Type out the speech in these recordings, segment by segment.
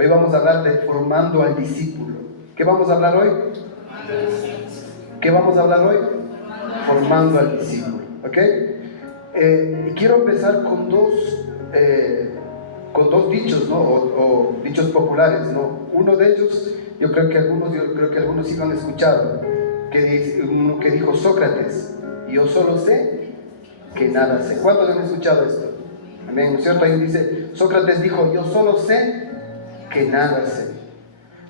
Hoy vamos a hablar de formando al discípulo. ¿Qué vamos a hablar hoy? ¿Qué vamos a hablar hoy? Formando al discípulo. ¿Ok? Y quiero empezar con dos dichos, ¿no? O dichos populares, ¿no? Uno de ellos, yo creo que algunos sí lo han escuchado, uno que dijo Sócrates: yo solo sé que nada sé. ¿Cuántos han escuchado esto? Amén, ¿no es cierto? Ahí dice, Sócrates dijo: yo solo sé que nada sé.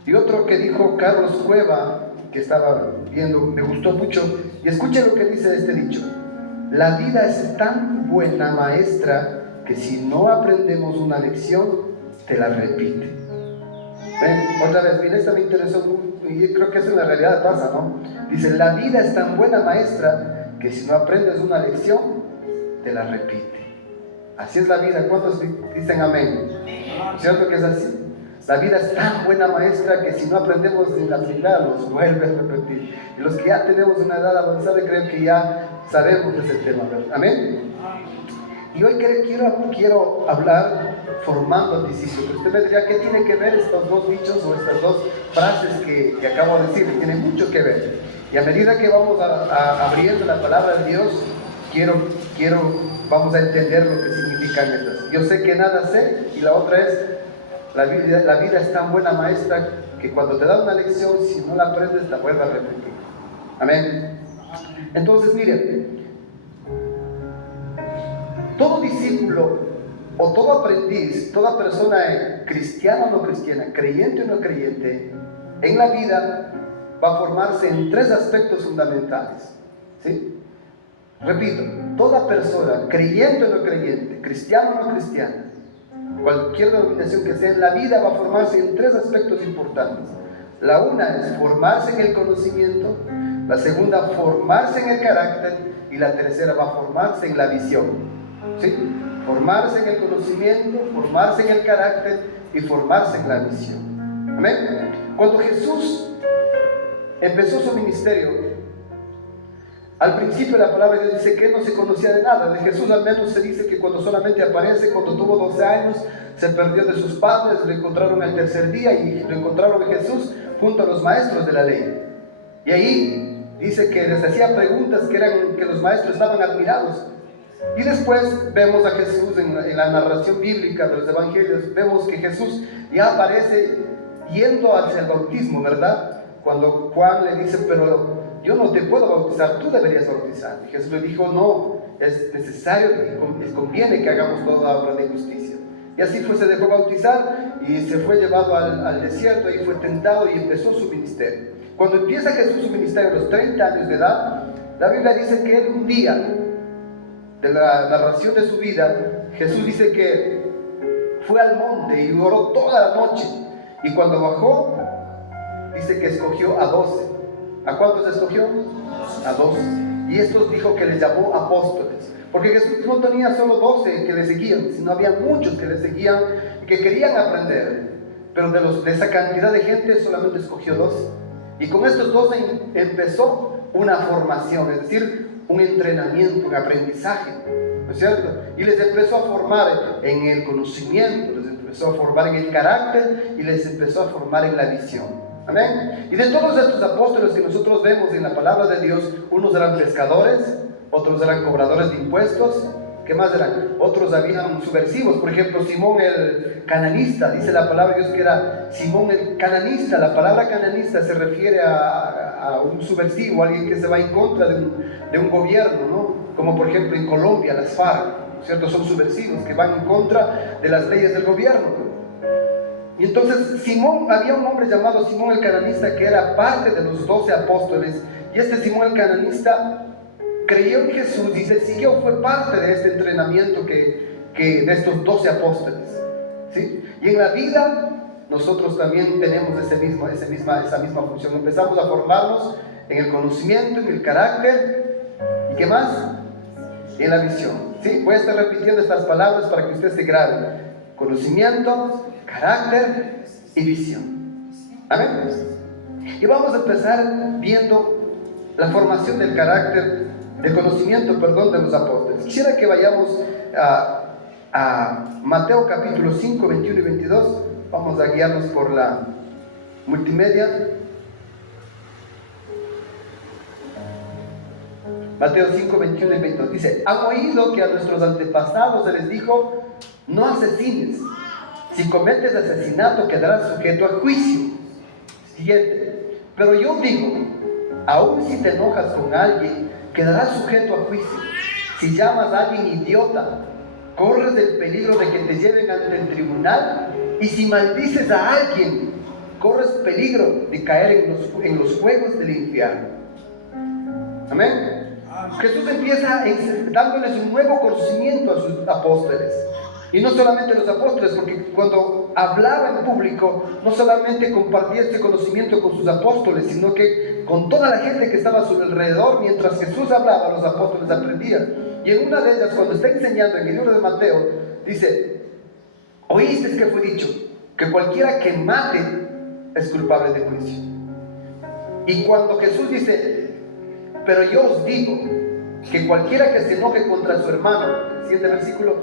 Y otro que dijo Carlos Cueva, que estaba viendo, me gustó mucho, y escuchen lo que dice este dicho: la vida es tan buena maestra que si no aprendemos una lección, te la repite. ¿Ven? Otra vez, mira, esta me interesó y creo que eso en la realidad pasa, ¿no? Dice, la vida es tan buena maestra que si no aprendes una lección, te la repite. Así es la vida. ¿Cuántos dicen amén? ¿Cierto que es así? La vida es tan buena maestra que si no aprendemos en la primera, nos vuelve a repetir. Y los que ya tenemos una edad avanzada, creo que ya sabemos ese tema, ¿verdad? Amén. Y hoy quiero hablar formando al discípulo. Usted me diría, ¿qué tiene que ver estos dos dichos o estas dos frases que acabo de decir? Tiene mucho que ver. Y a medida que vamos abriendo la palabra de Dios, vamos a entender lo que significan estas. Yo sé que nada sé, y la otra es, la vida es tan buena maestra que cuando te da una lección, si no la aprendes, la vuelve a repetir. Amén. Entonces, miren, todo discípulo o todo aprendiz, toda persona cristiana o no cristiana, creyente o no creyente, en la vida va a formarse en tres aspectos fundamentales. ¿Sí? Repito, toda persona, creyente o no creyente, cristiano o no cristiana, cualquier denominación que sea en la vida, va a formarse en tres aspectos importantes. La una es formarse en el conocimiento, la segunda formarse en el carácter y la tercera va a formarse en la visión. ¿Sí? Formarse en el conocimiento, formarse en el carácter y formarse en la visión. Amén. Cuando Jesús empezó su ministerio, al principio la palabra de Dios dice que él no se conocía de nada. De Jesús al menos se dice que cuando solamente aparece, cuando tuvo 12 años, se perdió de sus padres, lo encontraron al tercer día y lo encontraron a Jesús junto a los maestros de la ley. Y ahí dice que les hacía preguntas que los maestros estaban admirados. Y después vemos a Jesús en la narración bíblica de los evangelios, vemos que Jesús ya aparece yendo hacia el bautismo, ¿verdad? Cuando Juan le dice, pero yo no te puedo bautizar, tú deberías bautizar. Y Jesús le dijo, no, es necesario y les conviene que hagamos toda obra de justicia. Y así se dejó bautizar y se fue llevado al desierto y fue tentado y empezó su ministerio. Cuando empieza Jesús su ministerio a los 30 años de edad, la Biblia dice que él un día, de la narración de su vida, Jesús dice que fue al monte y oró toda la noche. Y cuando bajó, dice que escogió a 12. ¿A cuántos escogió? A 12. Y estos dijo que les llamó apóstoles. Porque Jesús no tenía solo 12 que le seguían, sino había muchos que le seguían y que querían aprender. Pero de esa cantidad de gente solamente escogió 12. Y con estos 12 empezó una formación, es decir, un entrenamiento, un aprendizaje, ¿no es cierto? Y les empezó a formar en el conocimiento, les empezó a formar en el carácter y les empezó a formar en la visión. Amén. Y de todos estos apóstoles que nosotros vemos en la palabra de Dios, unos eran pescadores, otros eran cobradores de impuestos. ¿Qué más eran? Otros habían subversivos. Por ejemplo, Simón el cananista, dice la palabra de Dios que era Simón el cananista. La palabra cananista se refiere a un subversivo, alguien que se va en contra de un gobierno, ¿no? Como por ejemplo en Colombia, las FARC, ¿cierto? Son subversivos que van en contra de las leyes del gobierno. Y entonces había un hombre llamado Simón el cananista que era parte de los 12 apóstoles. Y este Simón el cananista creyó en Jesús y se siguió, fue parte de este entrenamiento de estos 12 apóstoles. ¿Sí? Y en la vida nosotros también tenemos esa misma función. Empezamos a formarnos en el conocimiento, en el carácter, ¿y qué más? En la visión. ¿Sí? Voy a estar repitiendo estas palabras para que usted se grabe: conocimiento, carácter y visión. Amén. Y vamos a empezar viendo la formación del carácter, del conocimiento, de los apóstoles. Quisiera que vayamos a Mateo capítulo 5, 21 y 22. Vamos a guiarnos por la multimedia. Mateo 5, 21 y 22. Dice: han oído que a nuestros antepasados se les dijo: no asesines. Si cometes asesinato quedarás sujeto a juicio. Siguiente. Pero yo digo, aun si te enojas con alguien, quedarás sujeto a juicio. Si llamas a alguien idiota, corres el peligro de que te lleven ante el tribunal. Y si maldices a alguien, corres peligro de caer en los fuegos del infierno. Amén. Jesús empieza dándoles un nuevo conocimiento a sus apóstoles. Y no solamente los apóstoles, porque cuando hablaba en público, no solamente compartía este conocimiento con sus apóstoles, sino que con toda la gente que estaba a su alrededor. Mientras Jesús hablaba, los apóstoles aprendían. Y en una de ellas, cuando está enseñando en el libro de Mateo, dice: oíste que fue dicho que cualquiera que mate es culpable de juicio. Y cuando Jesús dice: pero yo os digo que cualquiera que se enoje contra su hermano, el siguiente versículo,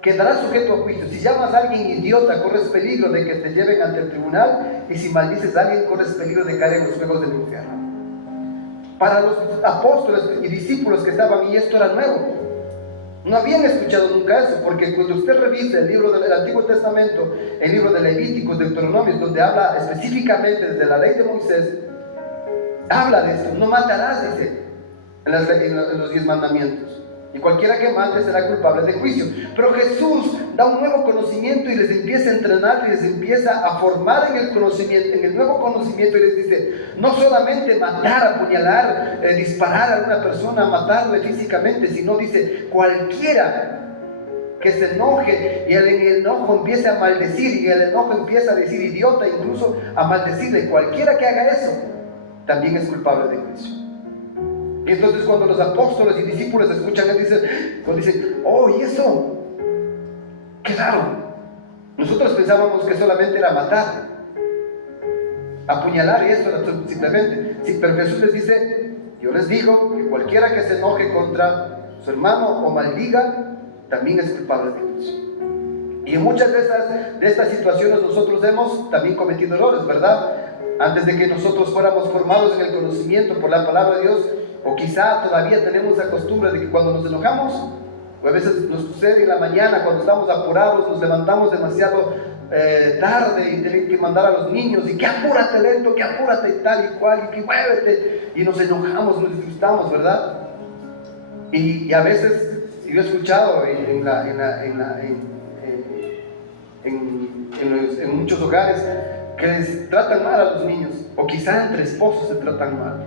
quedará sujeto a juicio. Si llamas a alguien idiota, corres peligro de que te lleven ante el tribunal, y si maldices a alguien, corres peligro de caer en los fuegos del infierno. Para los apóstoles y discípulos que estaban ahí, esto era nuevo. No habían escuchado nunca eso, porque cuando usted revisa el libro del Antiguo Testamento, el libro de Levíticos, Deuteronomios, donde habla específicamente de la ley de Moisés, habla de esto: no matarás, dice en los 10 mandamientos. Y cualquiera que mate será culpable de juicio. Pero Jesús da un nuevo conocimiento y les empieza a entrenar y les empieza a formar en el conocimiento, en el nuevo conocimiento, y les dice: no solamente matar, apuñalar, disparar a una persona, matarle físicamente, sino dice: cualquiera que se enoje y en el enojo empiece a maldecir, y el enojo empieza a decir idiota, incluso a maldecirle, cualquiera que haga eso también es culpable de juicio. Y entonces cuando los apóstoles y discípulos escuchan, dicen: oh, ¿y eso? ¡Qué raro! Nosotros pensábamos que solamente era matar, apuñalar, y eso era simplemente. Sí, pero Jesús les dice: yo les digo que cualquiera que se enoje contra su hermano o maldiga, también es culpable de juicio. Y en muchas de estas situaciones nosotros hemos también cometido errores, ¿verdad? Antes de que nosotros fuéramos formados en el conocimiento por la palabra de Dios, o quizá todavía tenemos la costumbre de que cuando nos enojamos, o a veces nos sucede en la mañana cuando estamos apurados, nos levantamos demasiado tarde y tenemos que mandar a los niños, y que apúrate lento, que apúrate y tal y cual, y que muévete, y nos enojamos, nos disgustamos, ¿verdad? Y a veces, si yo he escuchado en muchos hogares que les tratan mal a los niños, o quizá entre esposos se tratan mal.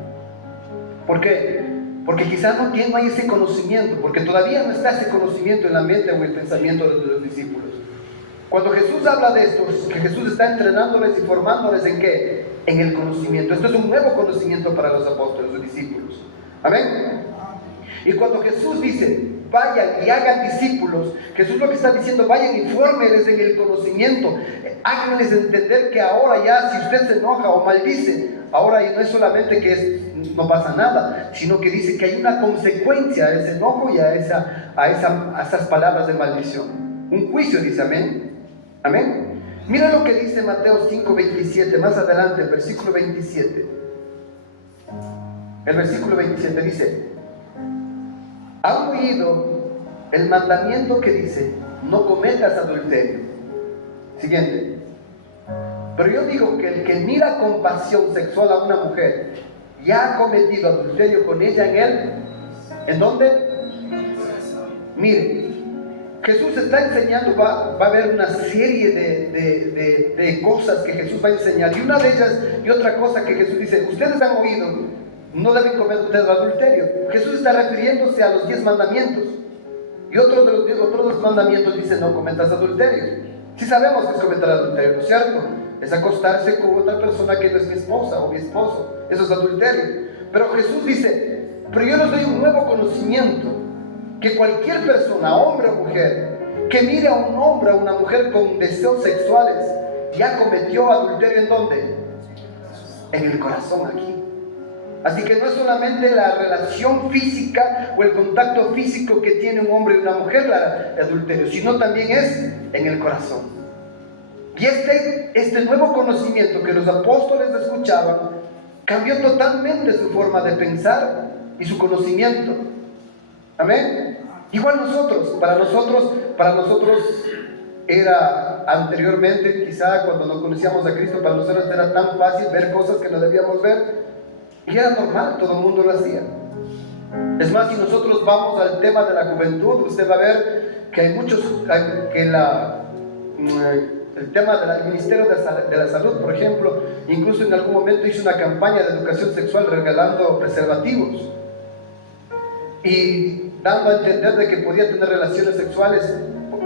¿Por qué? Porque quizá no hay ese conocimiento, porque todavía no está ese conocimiento en la mente o en el pensamiento de los discípulos. Cuando Jesús habla de esto, que Jesús está entrenándoles y formándoles ¿en qué? En el conocimiento. Esto es un nuevo conocimiento para los apóstoles, los discípulos. Amén. Y cuando Jesús dice: vayan y hagan discípulos, Jesús lo que está diciendo: vayan y fórmenles en el conocimiento, háganles entender que ahora ya, si usted se enoja o maldice, ahora no es solamente que no pasa nada, sino que dice que hay una consecuencia a ese enojo y a esas palabras de maldición. Un juicio, dice. Amén. Amén. Mira lo que dice Mateo 5, 27, más adelante, el versículo 27. El versículo 27 dice: ¿han oído el mandamiento que dice: no cometas adulterio? Siguiente. Pero yo digo que el que mira con pasión sexual a una mujer ya ha cometido adulterio con ella en él. ¿En dónde? Mire, Jesús está enseñando, va a haber una serie de cosas que Jesús va a enseñar, y una de ellas, y otra cosa que Jesús dice: ustedes han oído, no deben cometer adulterio. Jesús está refiriéndose a los 10 mandamientos, y otros de los mandamientos dice: no cometas adulterio. Si sabemos que es cometer adulterio, ¿no es cierto? Es acostarse con otra persona que no es mi esposa o mi esposo, eso es adulterio. Pero Jesús dice: pero yo les doy un nuevo conocimiento, que cualquier persona, hombre o mujer, que mire a un hombre o una mujer con deseos sexuales, ya cometió adulterio. ¿En dónde? En el corazón, aquí. Así que no es solamente la relación física o el contacto físico que tiene un hombre y una mujer, el adulterio, sino también es en el corazón. Y este nuevo conocimiento que los apóstoles escuchaban cambió totalmente su forma de pensar y su conocimiento. Amén. Igual para nosotros era anteriormente, quizá cuando no conocíamos a Cristo, para nosotros era tan fácil ver cosas que no debíamos ver, y era normal, todo el mundo lo hacía. Es más, si nosotros vamos al tema de la juventud, usted va a ver que hay muchos, que el tema del Ministerio de la Salud, por ejemplo, incluso en algún momento hizo una campaña de educación sexual regalando preservativos y dando a entender de que podía tener relaciones sexuales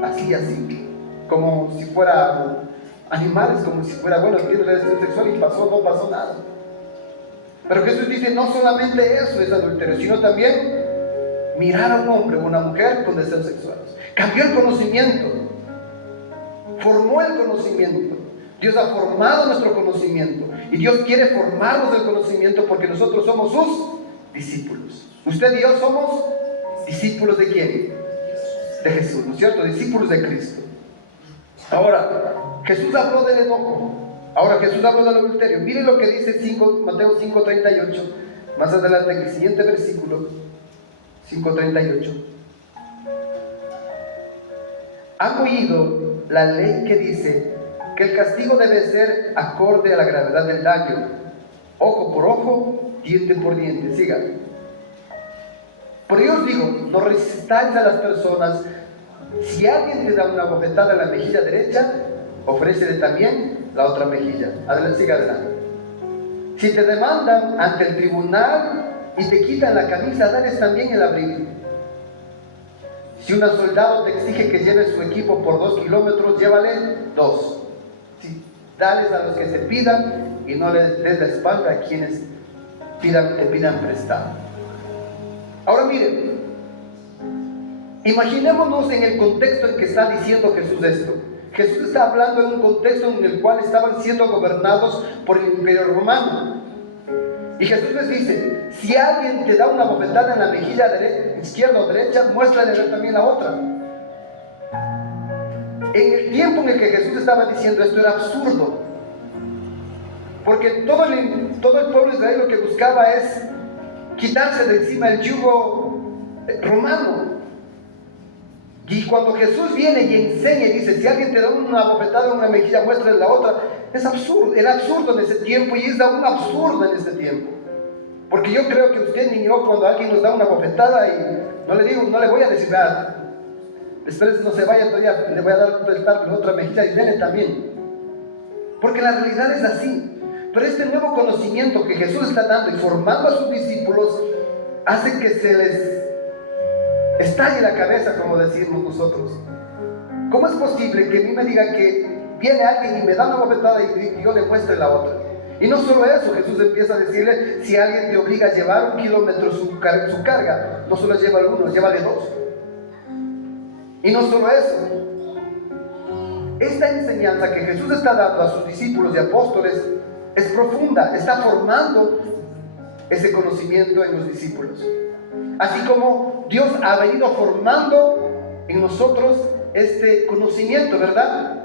así, como si fuera animales, como si fuera, bueno, tiene relación sexual y no pasó nada. Pero Jesús dice, no solamente eso es adulterio, sino también mirar a un hombre o una mujer con deseos sexuales. Cambió el conocimiento, formó el conocimiento. Dios ha formado nuestro conocimiento y Dios quiere formarnos del conocimiento porque nosotros somos sus discípulos. Usted y yo somos discípulos ¿de quién? De Jesús, ¿no es cierto? Discípulos de Cristo. Ahora, Jesús habló del enojo. Ahora Jesús habló del adulterio. Miren lo que dice Mateo 5:38. Más adelante en el siguiente versículo, 5:38. Han oído la ley que dice que el castigo debe ser acorde a la gravedad del daño. Ojo por ojo, diente por diente. Siga. Por ello os digo, no resistáis a las personas. Si alguien te da una bofetada en la mejilla derecha, ofrécele también la otra mejilla. Adelante, siga adelante. Si te demandan ante el tribunal y te quitan la camisa, dales también el abrigo. Si un soldado te exige que lleves su equipo por 2 kilómetros, llévale 2. Sí, dales a los que se pidan y no les des la espalda a quienes te pidan prestado. Ahora miren, imaginémonos en el contexto en que está diciendo Jesús esto. Jesús está hablando en un contexto en el cual estaban siendo gobernados por el Imperio Romano. Y Jesús les dice, si alguien te da una bofetada en la mejilla izquierda o derecha, muéstrale también la otra. En el tiempo en el que Jesús estaba diciendo esto era absurdo. Porque todo el pueblo de Israel lo que buscaba es quitarse de encima el yugo romano. Y cuando Jesús viene y enseña y dice, si alguien te da una bofetada en una mejilla, muéstrale la otra, es absurdo. Era absurdo en ese tiempo y es aún absurdo en este tiempo. Porque yo creo que usted ni yo, cuando alguien nos da una bofetada, y no le voy a decir nada, espérese, no se vaya todavía, le voy a dar prestar la otra mejilla y dele también. Porque la realidad es así. Pero este nuevo conocimiento que Jesús está dando y formando a sus discípulos hace que se les estalle la cabeza, como decimos nosotros. ¿Cómo es posible que a mí me diga que viene alguien y me da una bofetada y yo le muestre la otra? Y no solo eso, Jesús empieza a decirle, si alguien te obliga a llevar 1 kilómetro su carga, no solo lleva 1, llévale 2. Y no solo eso, esta enseñanza que Jesús está dando a sus discípulos y apóstoles es profunda, está formando ese conocimiento en los discípulos. Así como Dios ha venido formando en nosotros este conocimiento, ¿verdad?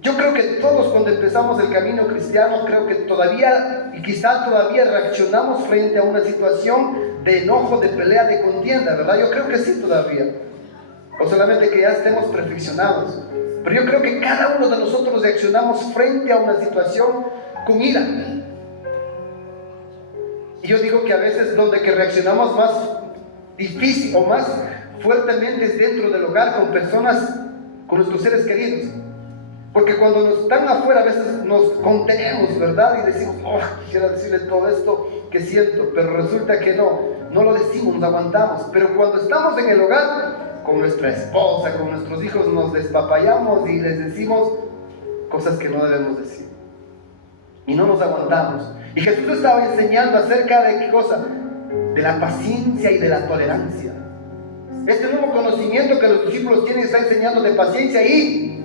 Yo creo que todos cuando empezamos el camino cristiano, creo que todavía, y quizá todavía reaccionamos frente a una situación de enojo, de pelea, de contienda, ¿verdad? Yo creo que sí todavía. O solamente que ya estemos perfeccionados. Pero yo creo que cada uno de nosotros reaccionamos frente a una situación con ira. Y yo digo que a veces donde que reaccionamos más difícil o más fuertemente es dentro del hogar con personas, con nuestros seres queridos. Porque cuando nos están afuera a veces nos contenemos, ¿verdad? Y decimos, quisiera decirle todo esto que siento, pero resulta que no lo decimos, nos aguantamos. Pero cuando estamos en el hogar, con nuestra esposa, con nuestros hijos, nos despapallamos y les decimos cosas que no debemos decir. Y no nos aguantamos. Y Jesús estaba enseñando acerca de qué cosa, de la paciencia y de la tolerancia. Este nuevo conocimiento que los discípulos tienen está enseñando de paciencia y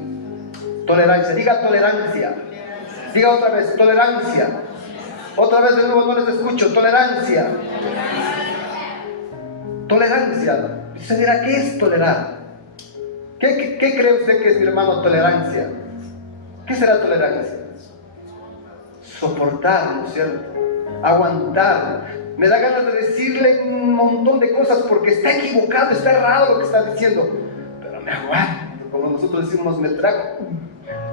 tolerancia. Diga tolerancia. Diga otra vez, tolerancia. Otra vez de nuevo, no les escucho. Tolerancia. Tolerancia. Usted dirá, ¿qué es tolerar? ¿Qué cree usted que es, mi hermano, tolerancia? ¿Qué será tolerancia? Soportar, ¿no es cierto? Aguantar. Me da ganas de decirle un montón de cosas porque está equivocado, está errado lo que está diciendo, pero me aguanto, como nosotros decimos, me trago,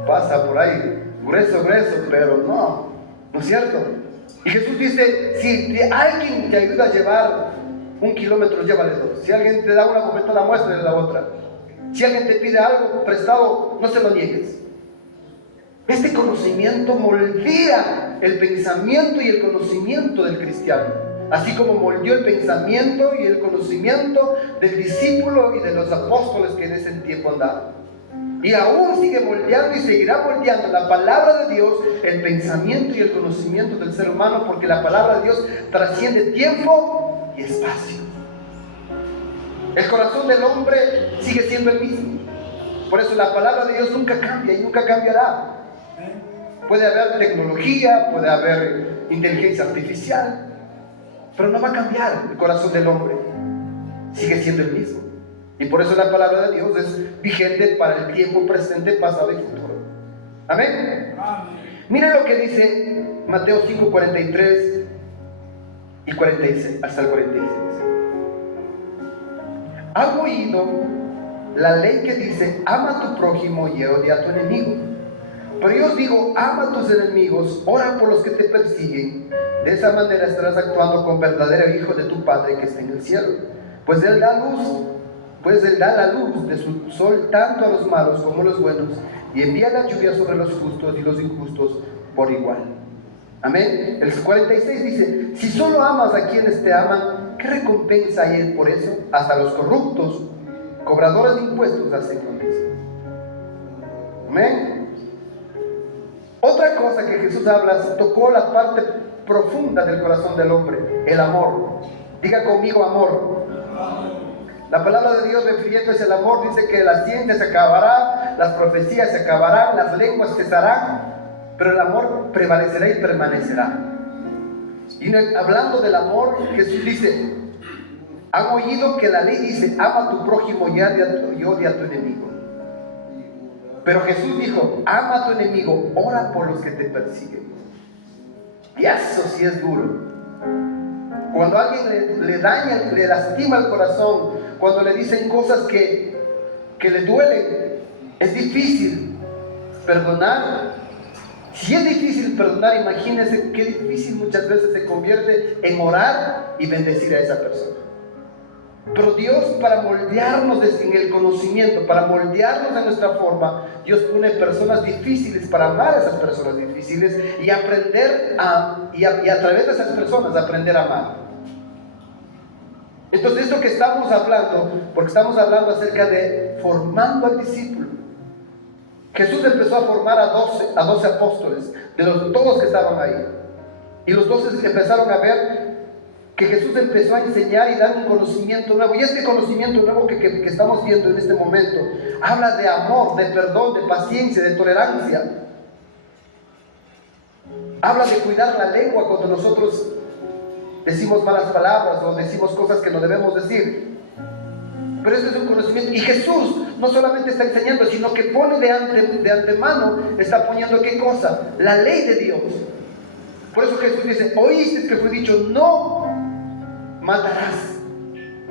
pasa por ahí, grueso, pero no es cierto. Y Jesús dice, si alguien te ayuda a llevar 1 kilómetro, llévale 2. Si alguien te da una bofetada, muéstrale la otra. Si alguien te pide algo prestado, no se lo niegues. Este conocimiento moldea el pensamiento y el conocimiento del cristiano, así como moldeó el pensamiento y el conocimiento del discípulo y de los apóstoles que en ese tiempo andaban. Y aún sigue moldeando y seguirá moldeando la palabra de Dios, el pensamiento y el conocimiento del ser humano, porque la palabra de Dios trasciende tiempo y espacio. El corazón del hombre sigue siendo el mismo. Por eso la palabra de Dios nunca cambia y nunca cambiará. Puede haber tecnología, puede haber inteligencia artificial, pero no va a cambiar el corazón del hombre. Sigue siendo el mismo. Y por eso la palabra de Dios es vigente para el tiempo presente, pasado y futuro. Amén. Miren lo que dice Mateo 5, 43 y 46, hasta el 46. ¿Han oído la ley que dice, ama a tu prójimo y odia a tu enemigo? Pero yo os digo, ama a tus enemigos, ora por los que te persiguen. De esa manera estarás actuando con verdadero hijo de tu Padre que está en el cielo. Pues Él da la luz de su sol tanto a los malos como a los buenos, y envía la lluvia sobre los justos y los injustos por igual. Amén. El 46 dice, si solo amas a quienes te aman, ¿qué recompensa hay Él por eso? Hasta los corruptos, cobradores de impuestos, hacen lo mismo. Amén. Otra cosa que Jesús habla, tocó la parte profunda del corazón del hombre, el amor. Diga conmigo, amor. La palabra de Dios, refiriéndose al amor, dice que la ciencia se acabará, las profecías se acabarán, las lenguas cesarán, pero el amor prevalecerá y permanecerá. Y hablando del amor, Jesús dice, han oído que la ley dice, ama a tu prójimo y odia a tu enemigo. Pero Jesús dijo, ama a tu enemigo, ora por los que te persiguen. Y eso sí es duro. Cuando alguien le daña, le lastima el corazón, cuando le dicen cosas que le duelen, es difícil perdonar. Si es difícil perdonar, imagínense qué difícil muchas veces se convierte en orar y bendecir a esa persona. Pero Dios, para moldearnos en el conocimiento, para moldearnos de nuestra forma, Dios pone personas difíciles para amar a esas personas difíciles y aprender y a través de esas personas aprender a amar. Entonces, esto que estamos hablando, porque estamos hablando acerca de formando al discípulo. Jesús empezó a formar a 12 apóstoles, de todos que estaban ahí. Y los 12 empezaron a ver que Jesús empezó a enseñar y dar un conocimiento nuevo. Y este conocimiento nuevo que estamos viendo en este momento habla de amor, de perdón, de paciencia, de tolerancia. Habla de cuidar la lengua cuando nosotros decimos malas palabras o decimos cosas que no debemos decir. Pero eso es un conocimiento. Y Jesús no solamente está enseñando, sino que pone de antemano, está poniendo ¿qué cosa? La ley de Dios. Por eso Jesús dice, oíste que fue dicho, no matarás.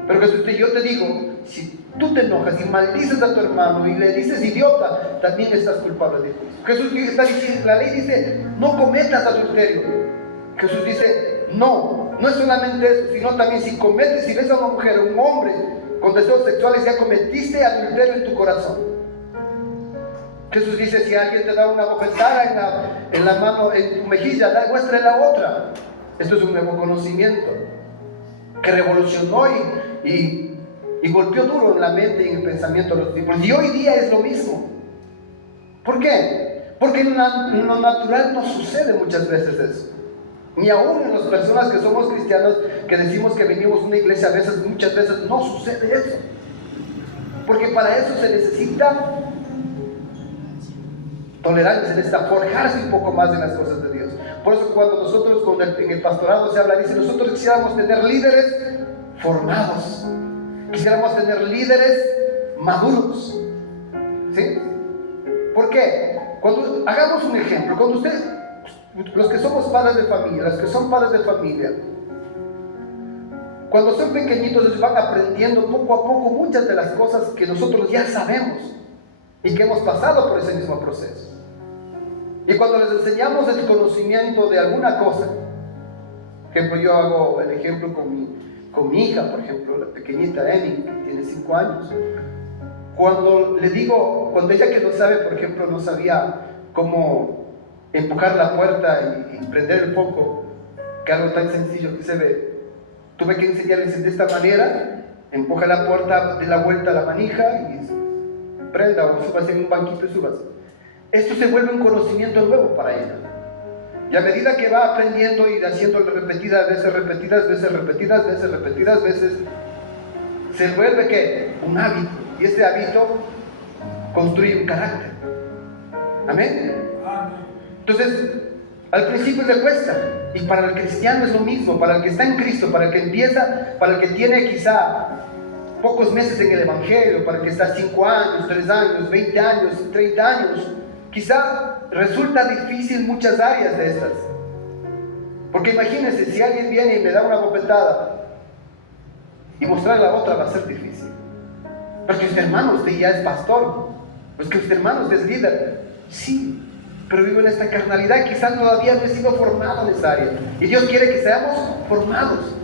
Pero Jesús dice, yo te digo, si tú te enojas y maldices a tu hermano y le dices idiota, también estás culpable de Dios. Jesús está diciendo, la ley dice, no cometas adulterio. Jesús dice, no es solamente eso, sino también si ves a una mujer o un hombre con deseos sexuales, ya cometiste adulterio en tu corazón. Jesús dice, si alguien te da una bofetada en la mano, en tu mejilla, muéstrale la otra. Esto es un nuevo conocimiento que revolucionó y golpeó duro en la mente y en el pensamiento de los discípulos. Y hoy día es lo mismo. ¿Por qué? Porque en lo natural no sucede muchas veces eso. Ni aún en las personas que somos cristianos, que decimos que venimos a una iglesia, muchas veces no sucede eso. Porque para eso se necesita tolerancia, se necesita forjarse un poco más en las cosas de Dios. Por eso cuando nosotros en el pastorado se habla, dice, nosotros quisiéramos tener líderes formados, quisiéramos tener líderes maduros, ¿Sí? ¿Por qué? Cuando hagamos un ejemplo, cuando usted, los que somos padres de familia, los que son padres de familia, cuando son pequeñitos, ellos van aprendiendo poco a poco muchas de las cosas que nosotros ya sabemos y que hemos pasado por ese mismo proceso. Y cuando les enseñamos el conocimiento de alguna cosa, por ejemplo, yo hago el ejemplo con mi hija, por ejemplo, la pequeñita Emi, que tiene 5 años. Cuando le digo, cuando ella que no sabe, por ejemplo, no sabía cómo empujar la puerta y prender el foco, que algo tan sencillo que se ve, tuve que enseñarles de esta manera: empuja la puerta, dé la vuelta a la manija y prenda, o subas en un banquito y subas. Esto se vuelve un conocimiento nuevo para ella. Y a medida que va aprendiendo y haciéndolo repetidas veces, se vuelve ¿qué? Un hábito. Y este hábito construye un carácter. Amén. Entonces, al principio le cuesta. Y para el cristiano es lo mismo. Para el que está en Cristo, para el que empieza, para el que tiene quizá pocos meses en el Evangelio, para el que está 5 años, 3 años, 20 años, 30 años, quizá resulta difícil muchas áreas de estas. Porque imagínense, si alguien viene y me da una bofetada y mostrar la otra, va a ser difícil. Pero que usted, hermano, usted ya es pastor. Pues que usted, hermano, usted es líder. Sí, pero vivo en esta carnalidad. Quizás todavía no he sido formado en esa área. Y Dios quiere que seamos formados.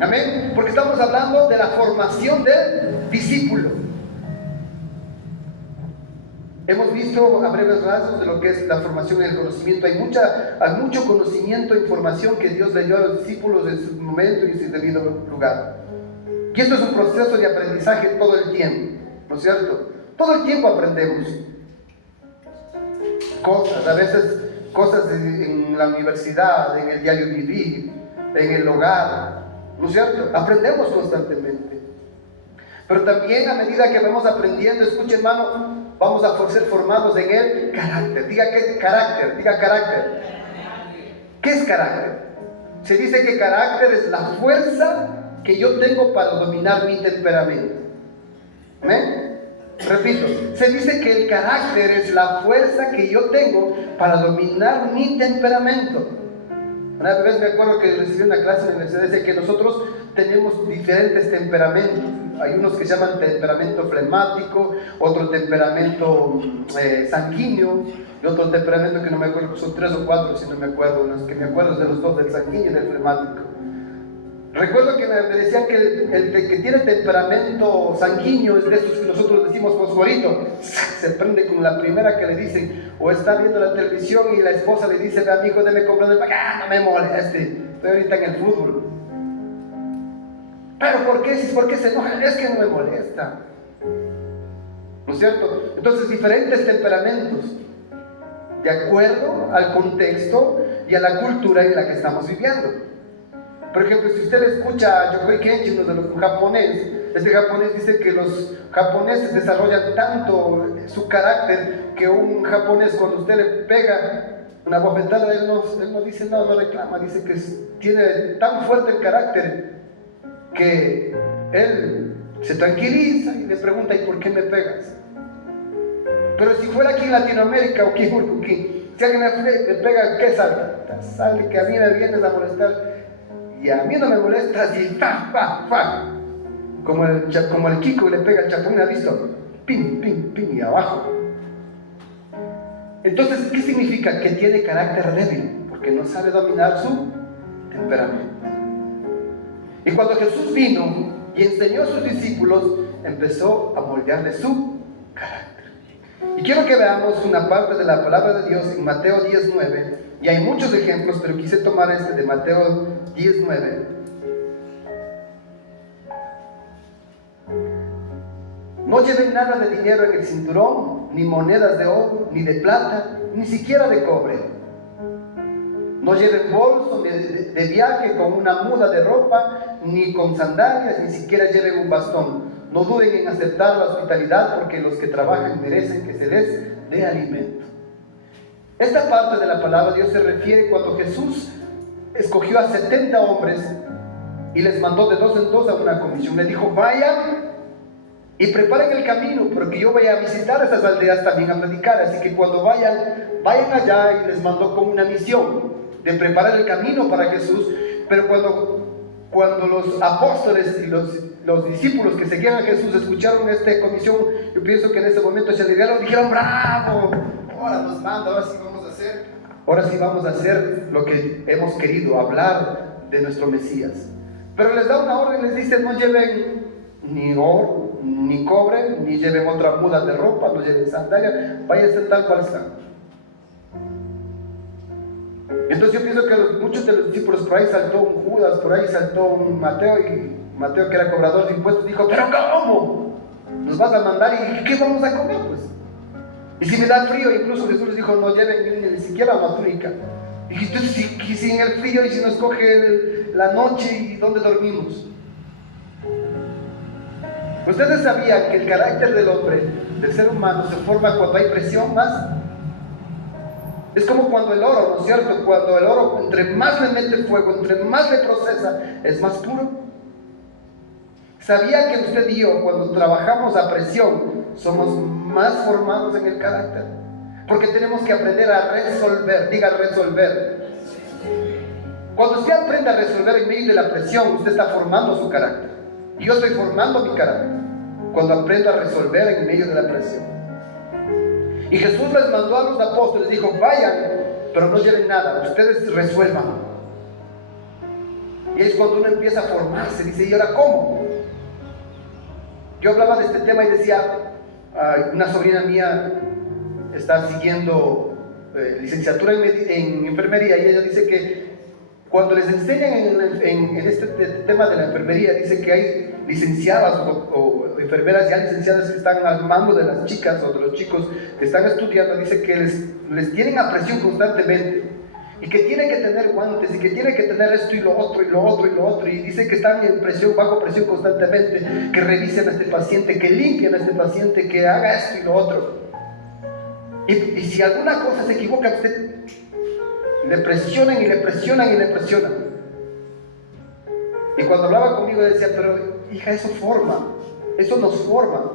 Amén. Porque estamos hablando de la formación del discípulo. Hemos visto a breves rasgos de lo que es la formación en el conocimiento. Hay mucho conocimiento e información que Dios le dio a los discípulos en su momento y en su debido lugar. Y esto es un proceso de aprendizaje todo el tiempo, ¿no es cierto? Todo el tiempo aprendemos cosas, a veces cosas en la universidad, en el diario vivir, en el hogar, ¿no es cierto? Aprendemos constantemente. Pero también a medida que vamos aprendiendo, escuche, hermano, vamos a ser formados en el carácter. Diga carácter. ¿Qué es carácter? Se dice que carácter es la fuerza que yo tengo para dominar mi temperamento. ¿Amén? Repito, se dice que el carácter es la fuerza que yo tengo para dominar mi temperamento. Una vez me acuerdo que recibí una clase en la universidad, dice que nosotros tenemos diferentes temperamentos. Hay unos que se llaman temperamento flemático, otro temperamento sanguíneo, y otro temperamento que no me acuerdo, son 3 o 4, si no me acuerdo. Los que me acuerdo de los dos, del sanguíneo y del flemático. Recuerdo que me decían que el que tiene temperamento sanguíneo es de estos que nosotros decimos fosforito. Se prende con la primera que le dicen, o está viendo la televisión y la esposa le dice: "Ve, amigo, deme comprando el paquete". "Ah, no me moleste, estoy ahorita en el fútbol". ¿Pero por qué? ¿Por qué se enoja? Es que no me molesta, ¿no es cierto? Entonces, diferentes temperamentos de acuerdo al contexto y a la cultura en la que estamos viviendo. Por ejemplo, si usted le escucha a Yokoi Kenji, uno de los japoneses, este japonés dice que los japoneses desarrollan tanto su carácter que un japonés, cuando usted le pega una bofetada, él no dice no reclama, dice que tiene tan fuerte el carácter que él se tranquiliza y le pregunta: ¿y por qué me pegas? Pero si fuera aquí en Latinoamérica o aquí, si alguien me pega, ¿qué sale? Sale que a mí me vienes a molestar. Y a mí no me molesta así, fa, como el Kiko le pega al Chapulín, ¿ha visto? Pin, y abajo. Entonces, ¿qué significa? Que tiene carácter débil, porque no sabe dominar su temperamento. Y cuando Jesús vino y enseñó a sus discípulos, empezó a moldearle su carácter. Y quiero que veamos una parte de la palabra de Dios en Mateo 10:9. Y hay muchos ejemplos, pero quise tomar este de Mateo 10:9. No lleven nada de dinero en el cinturón, ni monedas de oro, ni de plata, ni siquiera de cobre. No lleven bolso de viaje con una muda de ropa, ni con sandalias, ni siquiera lleven un bastón. No duden en aceptar la hospitalidad, porque los que trabajan merecen que se les dé alimento. Esta parte de la palabra de Dios se refiere cuando Jesús escogió a 70 hombres y les mandó de 2 en 2 a una comisión. Les dijo: vayan y preparen el camino, porque yo voy a visitar estas aldeas también a predicar. Así que cuando vayan allá, y les mandó con una misión de preparar el camino para Jesús. Pero cuando los apóstoles y los discípulos que seguían a Jesús escucharon esta comisión, yo pienso que en ese momento se alegraron, dijeron: bravo, ahora nos manda, ahora sí vamos a hacer lo que hemos querido, hablar de nuestro Mesías. Pero les da una orden, les dice: no lleven ni oro, ni cobre, ni lleven otra muda de ropa, no lleven sandalia, váyanse tal cual están. Entonces yo pienso que muchos de los discípulos, por ahí saltó un Judas, por ahí saltó un Mateo, y Mateo, que era cobrador de impuestos, dijo: pero ¿cómo? ¿Nos vas a mandar y qué vamos a comer, pues? Y si me da frío, incluso Jesús les dijo: no lleven ni siquiera una túnica. Y entonces, si en el frío, y si nos coge la noche, ¿y dónde dormimos? Ustedes sabían que el carácter del hombre, del ser humano, se forma cuando hay presión más. Es como cuando el oro, ¿no es cierto? Cuando el oro, entre más le mete el fuego, entre más le procesa, es más puro. ¿Sabía que usted y yo, cuando trabajamos a presión, somos más formados en el carácter? Porque tenemos que aprender a resolver. Diga: resolver. Cuando usted aprende a resolver en medio de la presión, usted está formando su carácter. Y yo estoy formando mi carácter cuando aprendo a resolver en medio de la presión. Y Jesús les mandó a los apóstoles, dijo: vayan, pero no lleven nada, ustedes resuelvan. Y es cuando uno empieza a formarse, dice: ¿y ahora cómo? Yo hablaba de este tema y decía, una sobrina mía está siguiendo licenciatura en enfermería, y ella dice que cuando les enseñan en este tema de la enfermería, dice que hay licenciadas o enfermeras ya licenciadas que están al mando de las chicas o de los chicos que están estudiando. Dice que les tienen a presión constantemente, y que tienen que tener guantes, y que tienen que tener esto y lo otro y lo otro y lo otro, y dice que están en presión, bajo presión constantemente, que revisen a este paciente, que limpien a este paciente, que haga esto y lo otro. Y si alguna cosa se equivoca, usted le presionan y le presionan y le presionan. Y cuando hablaba conmigo decía: pero hija, eso nos forma.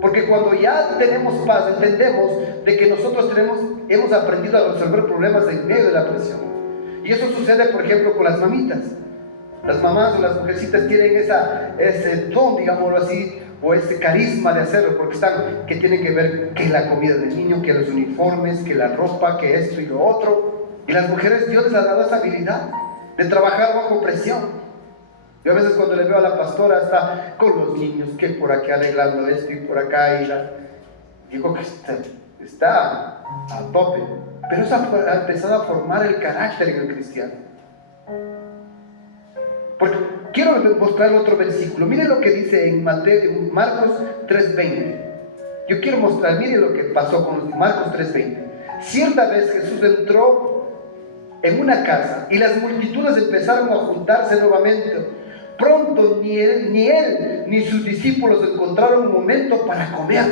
Porque cuando ya tenemos paz, entendemos de que nosotros hemos aprendido a resolver problemas en medio de la presión. Y eso sucede, por ejemplo, con las mamitas. Las mamás o las mujercitas tienen ese don, digámoslo así, o ese carisma de hacerlo, porque que tienen que ver que la comida del niño, que los uniformes, que la ropa, que esto y lo otro. Y las mujeres, Dios les ha dado esa habilidad de trabajar bajo presión. Yo a veces cuando le veo a la pastora, está con los niños, que por aquí arreglando esto y por acá, digo que está a tope. Pero eso ha empezado a formar el carácter en el cristiano. Porque quiero mostrarle otro versículo. Mire lo que dice en Marcos 3:20. Yo quiero mostrar, mire lo que pasó con Marcos 3:20. Cierta vez Jesús entró en una casa y las multitudes empezaron a juntarse nuevamente. Pronto ni él ni sus discípulos encontraron un momento para comer.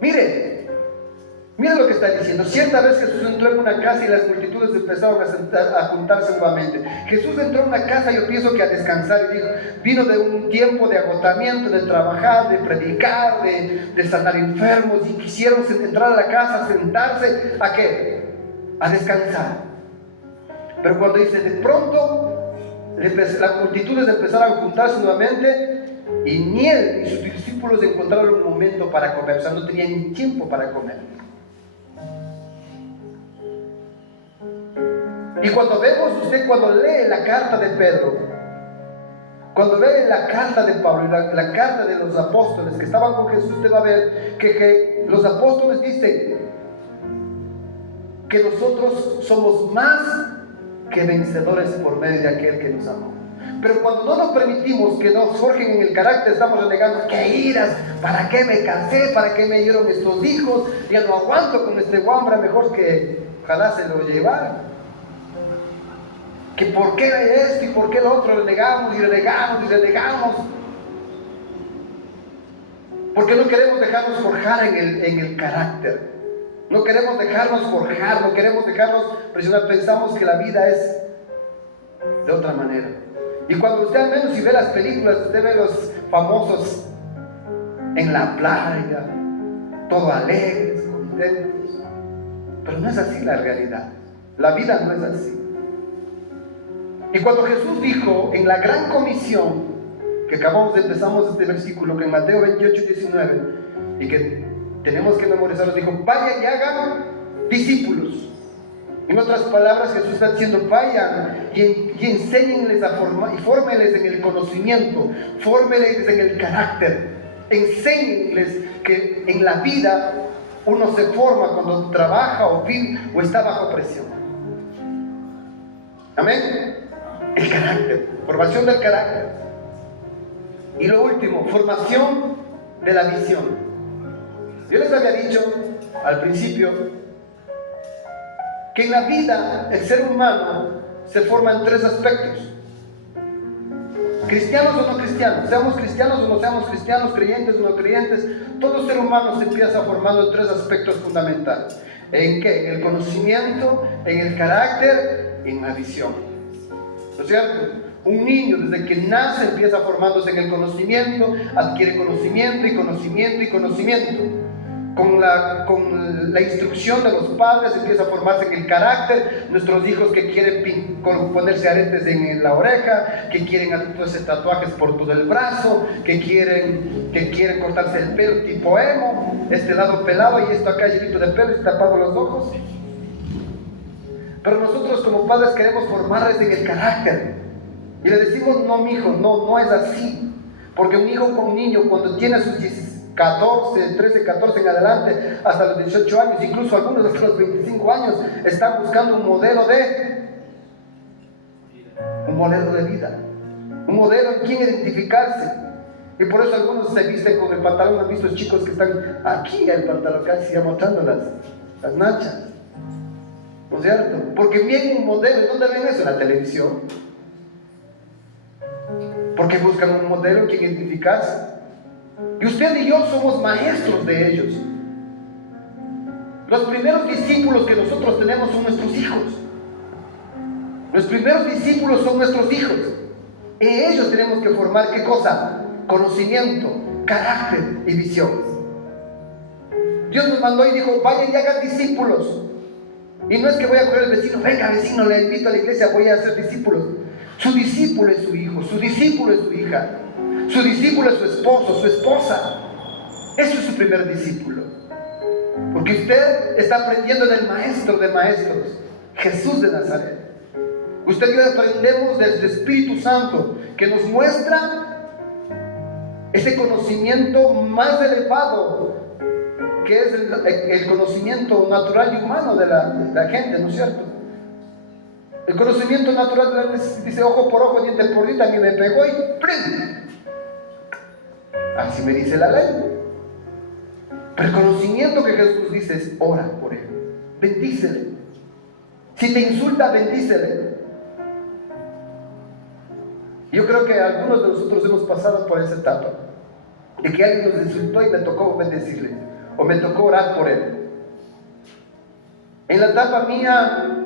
Mire lo que está diciendo. Cierta vez Jesús entró en una casa y las multitudes empezaron a juntarse nuevamente. Jesús entró en una casa, yo pienso que a descansar, y dijo, vino de un tiempo de agotamiento, de trabajar, de predicar, de sanar enfermos, y quisieron entrar a la casa, sentarse, ¿a qué? A descansar. Pero cuando dice de pronto, las multitudes empezaron a juntarse nuevamente, y ni él ni sus discípulos encontraron un momento para comer. O sea, no tenían ni tiempo para comer. Y cuando lee la carta de Pedro, cuando lee la carta de Pablo y la carta de los apóstoles que estaban con Jesús, usted va a ver que los apóstoles dicen que nosotros somos más que vencedores por medio de aquel que nos amó. Pero cuando no nos permitimos que nos forjen en el carácter, estamos renegando. ¡Qué iras! ¿Para qué me cansé? ¿Para qué me dieron estos hijos? Ya no aguanto con este guambra, mejor que ojalá se lo llevara. Que por qué esto y por qué lo otro, renegamos y renegamos y renegamos. Porque no queremos dejarnos forjar en el carácter. No queremos dejarnos forjar, no queremos dejarnos presionar. Pensamos que la vida es de otra manera. Y cuando usted al menos si ve las películas, usted ve los famosos en la playa, todo alegres, contentos. Pero no es así la realidad. La vida no es así. Y cuando Jesús dijo en la gran comisión, que empezamos este versículo, que en Mateo 28, 19, y que tenemos que memorizarlo, dijo, vayan y hagan discípulos. En otras palabras, Jesús está diciendo, vayan y enséñenles a formar, y fórmenles en el conocimiento, fórmenles en el carácter, enséñenles que en la vida uno se forma cuando trabaja o vive o está bajo presión. Amén. El carácter, formación del carácter. Y lo último, formación de la visión. Yo les había dicho al principio que en la vida el ser humano se forma en tres aspectos: cristianos o no cristianos, seamos cristianos o no seamos cristianos, creyentes o no creyentes, todo ser humano se empieza formando en tres aspectos fundamentales. ¿En qué? En el conocimiento, en el carácter y en la visión. ¿No es cierto? Un niño desde que nace empieza formándose en el conocimiento, adquiere conocimiento y conocimiento y conocimiento. Con la instrucción de los padres empieza a formarse en el carácter. Nuestros hijos que quieren ponerse aretes en la oreja, que quieren hacer tatuajes por todo el brazo, que quieren cortarse el pelo tipo emo, este lado pelado y esto acá llenito de pelo y tapado los ojos. Pero nosotros como padres queremos formarles en el carácter y le decimos, no mijo, no es así, porque un niño cuando tiene sus 13, 14 en adelante, hasta los 18 años, incluso algunos hasta los 25 años, están buscando un modelo de vida, un modelo en quien identificarse. Y por eso algunos se visten con el pantalón. Han visto chicos que están aquí, el pantalón casi ya mostrando las nachas, ¿no es cierto? Porque bien un modelo. ¿Dónde ven eso? En la televisión. Porque buscan un modelo en quien identificarse. Y usted y yo somos maestros de ellos. Los primeros discípulos que nosotros tenemos son nuestros hijos. Los primeros discípulos son nuestros hijos. En ellos tenemos que formar, ¿qué cosa? Conocimiento, carácter y visión. Dios nos mandó y dijo, vayan y hagan discípulos. Y no es que voy a coger al vecino, venga vecino, le invito a la iglesia, voy a hacer discípulos. Su discípulo es su hijo, su discípulo es su hija, su discípulo es su esposo, su esposa. Eso es su primer discípulo. Porque usted está aprendiendo del maestro de maestros, Jesús de Nazaret. Usted y yo aprendemos del Espíritu Santo, que nos muestra ese conocimiento más elevado, que es el conocimiento natural y humano de la gente, ¿no es cierto? El conocimiento natural dice ojo por ojo, diente por diente, a mí me pegó y ¡prim! Así me dice la ley. Pero el conocimiento que Jesús dice es ora por él, bendícele. Si te insulta, bendícele. Yo creo que algunos de nosotros hemos pasado por esa etapa, de que alguien nos insultó y me tocó bendecirle, o me tocó orar por él. En la etapa mía,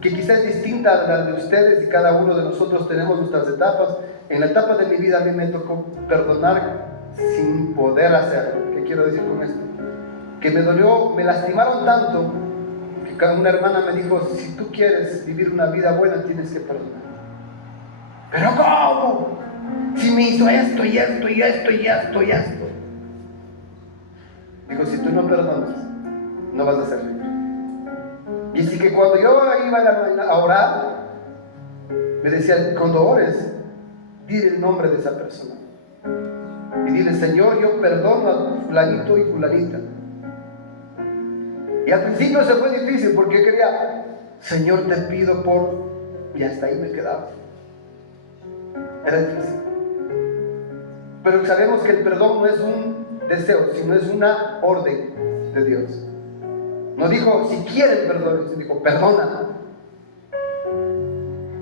que quizás es distinta a la de ustedes, y cada uno de nosotros tenemos nuestras etapas, en la etapa de mi vida a mí me tocó perdonar sin poder hacerlo. ¿Qué quiero decir con esto? Que me dolió, me lastimaron tanto, que una hermana me dijo, si tú quieres vivir una vida buena, tienes que perdonar. ¿Pero cómo? Si me hizo esto y esto y esto y esto y esto. Digo, si tú no perdonas, no vas a ser libre. Y así que cuando yo iba a orar, me decía, cuando ores, dile el nombre de esa persona. Y dile, Señor, yo perdono a fulanito y fulanita. Y al principio se fue difícil porque quería, Señor, te pido por... Y hasta ahí me quedaba. Era difícil. Pero sabemos que el perdón no es un deseo, sino es una orden de Dios. No dijo, si quieren perdón, sino dijo, perdona.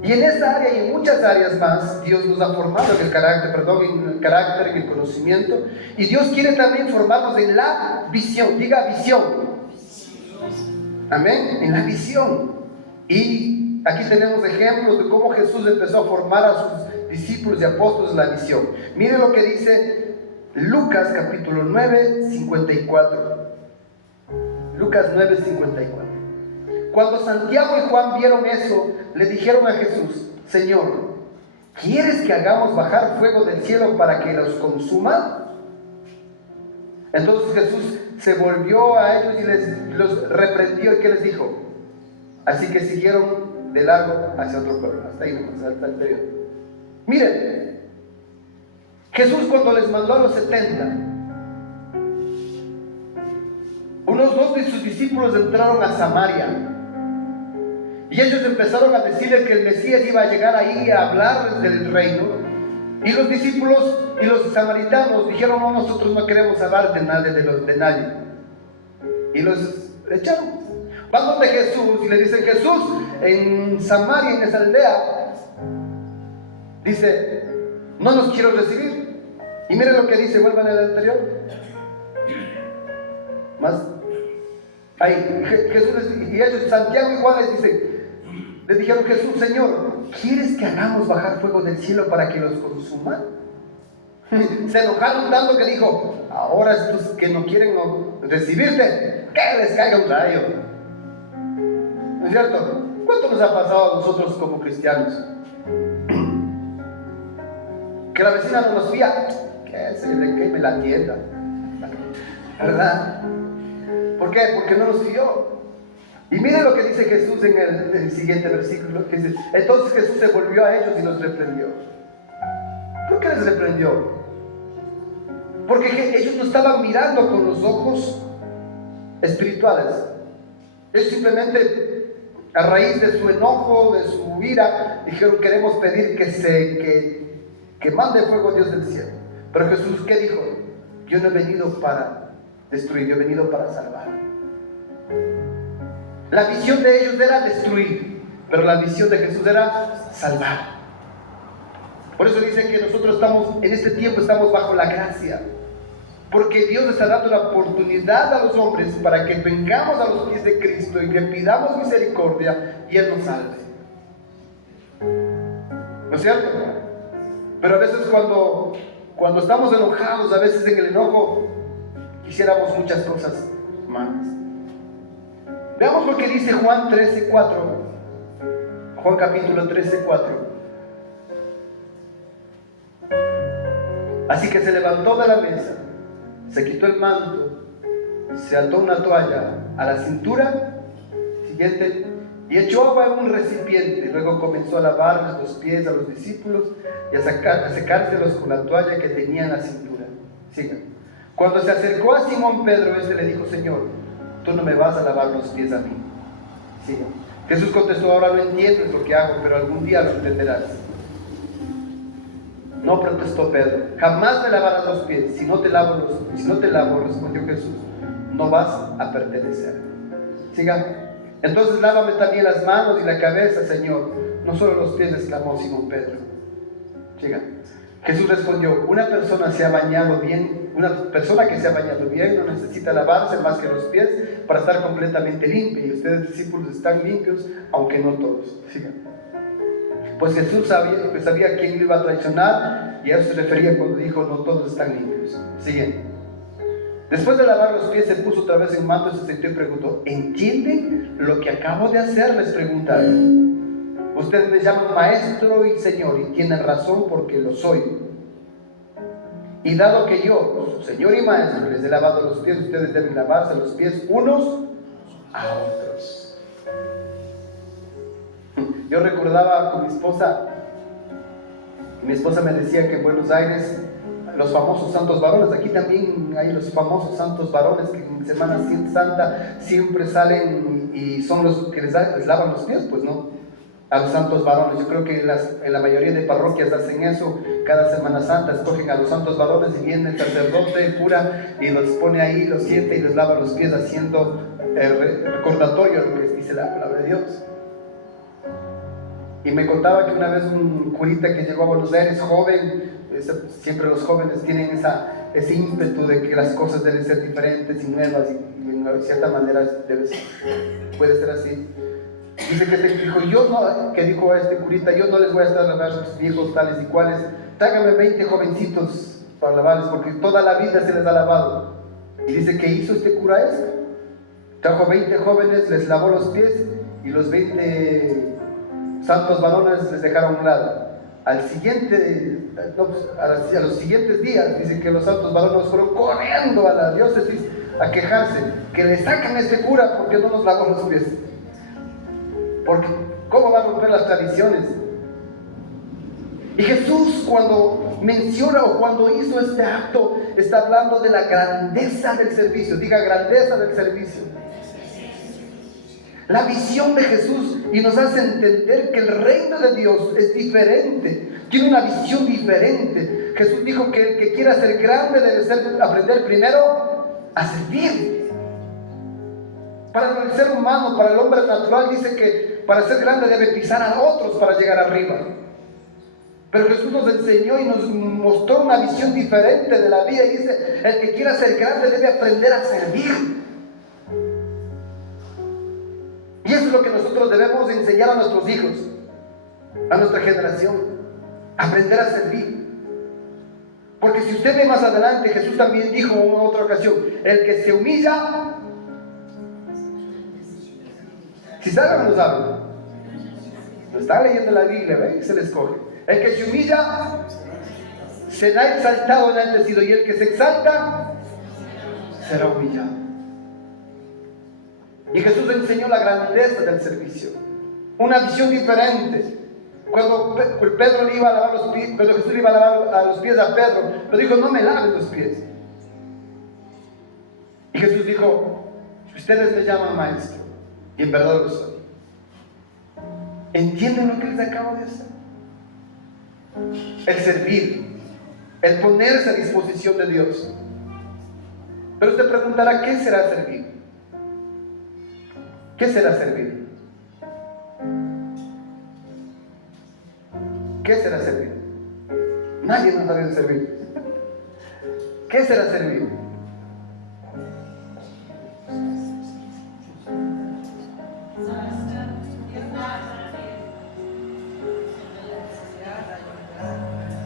Y en esa área y en muchas áreas más, Dios nos ha formado en el carácter, en el carácter, en el conocimiento. Y Dios quiere también formarnos en la visión. Diga visión. Amén, en la visión. Y Y aquí tenemos ejemplos de cómo Jesús empezó a formar a sus discípulos y apóstoles la visión. Mire lo que dice Lucas capítulo 9, 54. Lucas 9, 54. Cuando Santiago y Juan vieron eso, le dijeron a Jesús: Señor, ¿quieres que hagamos bajar fuego del cielo para que los consuma? Entonces Jesús se volvió a ellos y los reprendió. ¿Y qué les dijo? Así que siguieron de largo hacia otro pueblo. Hasta ahí nomás, hasta el periodo. Miren, Jesús cuando les mandó a los 70, unos 2 de sus discípulos entraron a Samaria. Y ellos empezaron a decirle que el Mesías iba a llegar ahí a hablarles del reino. Y los discípulos y los samaritanos dijeron: no, nosotros no queremos hablar de nadie. Y los echaron. Van donde Jesús y le dicen: Jesús, en Samaria, en esa aldea, dice, no nos quiero recibir. Y miren lo que dice, vuelvan al anterior. Más. Ahí, Jesús y ellos, Santiago y Juan les dijeron: Jesús, Señor, ¿quieres que hagamos bajar fuego del cielo para que los consuma? Se enojaron tanto que dijo: ahora estos que no quieren recibirte, que les caiga un rayo. ¿No es cierto? ¿Cuánto nos ha pasado a nosotros como cristianos? Que la vecina no nos fía, que se le queme la tienda, ¿verdad? ¿Por qué? Porque no nos fió. Y miren lo que dice Jesús en el siguiente versículo, que dice: entonces Jesús se volvió a ellos y los reprendió. ¿Por qué les reprendió? Porque ellos no estaban mirando con los ojos espirituales. Ellos simplemente, a raíz de su enojo, de su ira, dijeron: queremos pedir que mande fuego Dios del cielo. Pero Jesús, ¿qué dijo? Yo no he venido para destruir, yo he venido para salvar. La visión de ellos era destruir, pero la visión de Jesús era salvar. Por eso dice que nosotros en este tiempo estamos bajo la gracia, porque Dios está dando la oportunidad a los hombres para que vengamos a los pies de Cristo y que pidamos misericordia y Él nos salve. ¿No es cierto? Pero a veces cuando estamos enojados, a veces en el enojo quisiéramos muchas cosas malas. Veamos lo que dice Juan 13:4. Juan capítulo 13:4. Así que se levantó de la mesa, se quitó el manto, se ató una toalla a la cintura, siguiente, y echó agua en un recipiente. Luego comenzó a lavarles los pies a los discípulos y a secárselos con la toalla que tenía en la cintura. Sigan. Cuando se acercó a Simón Pedro, le dijo: Señor, tú no me vas a lavar los pies a mí. Sigan. Jesús contestó: ahora no entiendes lo que hago, pero algún día lo entenderás. No, protestó Pedro, jamás me lavarás los pies. Si no te lavo, respondió Jesús, no vas a pertenecer. Sigan. Entonces lávame también las manos y la cabeza, Señor, no solo los pies, exclamó Simón Pedro. Sigan. Jesús respondió: una persona que se ha bañado bien no necesita lavarse más que los pies para estar completamente limpio, y ustedes, discípulos, están limpios, aunque no todos. Sigan. Pues Jesús sabía quién lo iba a traicionar, y a eso se refería cuando dijo: no todos están limpios. Siguen. Después de lavar los pies, se puso otra vez en manto y se sentó y preguntó: ¿entienden lo que acabo de hacer?, les preguntaron. Ustedes me llaman maestro y señor, y tienen razón, porque lo soy. Y dado que yo, su señor y maestro, les he lavado los pies, ustedes deben lavarse los pies unos a otros. Yo recordaba con mi esposa me decía que en Buenos Aires los famosos santos varones, aquí también hay los famosos santos varones que en Semana Santa siempre salen y son los que les lavan los pies, pues no, a los santos varones. Yo creo que en la mayoría de parroquias hacen eso, cada Semana Santa escogen a los santos varones y viene el sacerdote, el cura, y los pone ahí, los siente y les lava los pies, haciendo recordatorio de lo que dice la palabra de Dios. Y me contaba que una vez un curita que llegó a Buenos Aires, joven, siempre los jóvenes tienen ese ímpetu de que las cosas deben ser diferentes y nuevas, y de cierta manera puede ser así. Dice que dijo, que dijo a este curita, yo no les voy a estar lavando a sus viejos tales y cuales, tráigame 20 jovencitos para lavarles, porque toda la vida se les ha lavado. Y dice que hizo este cura esto, trajo 20 jóvenes, les lavó los pies, y los 20 santos varones les dejaron a un lado. A los siguientes días, dice que los santos varones fueron corriendo a la diócesis a quejarse, que le sacan a este cura porque no nos lavó los pies. Porque ¿cómo va a romper las tradiciones? Y Jesús, cuando menciona o cuando hizo este acto, está hablando de la grandeza del servicio. Diga, grandeza del servicio. La visión de Jesús, y nos hace entender que el reino de Dios es diferente, tiene una visión diferente. Jesús dijo que el que quiera ser grande debe aprender primero a servir. Para el ser humano, para el hombre natural, dice que para ser grande debe pisar a otros para llegar arriba. Pero Jesús nos enseñó y nos mostró una visión diferente de la vida, y dice, el que quiera ser grande debe aprender a servir. Y eso es lo que nosotros debemos enseñar a nuestros hijos, a nuestra generación, aprender a servir. Porque si usted ve más adelante, Jesús también dijo en otra ocasión, el que se humilla, si saben o no saben, no está leyendo la Biblia, ¿ve? Se les coge. El que se humilla será exaltado, enaltecido, y el que se exalta será humillado. Y Jesús enseñó la grandeza del servicio, una visión diferente. Cuando Pedro le iba a lavar los pies, cuando Jesús le iba a lavar a los pies a Pedro, le dijo, no me laves los pies. Y Jesús dijo, ustedes me llaman maestro, y en verdad lo soy. ¿Entienden lo que les acabo de hacer? El servir, el ponerse a disposición de Dios. Pero usted preguntará, ¿qué será servir? ¿Qué será servir? ¿Qué será servir? Nadie nos sabe servir. ¿Qué será servir?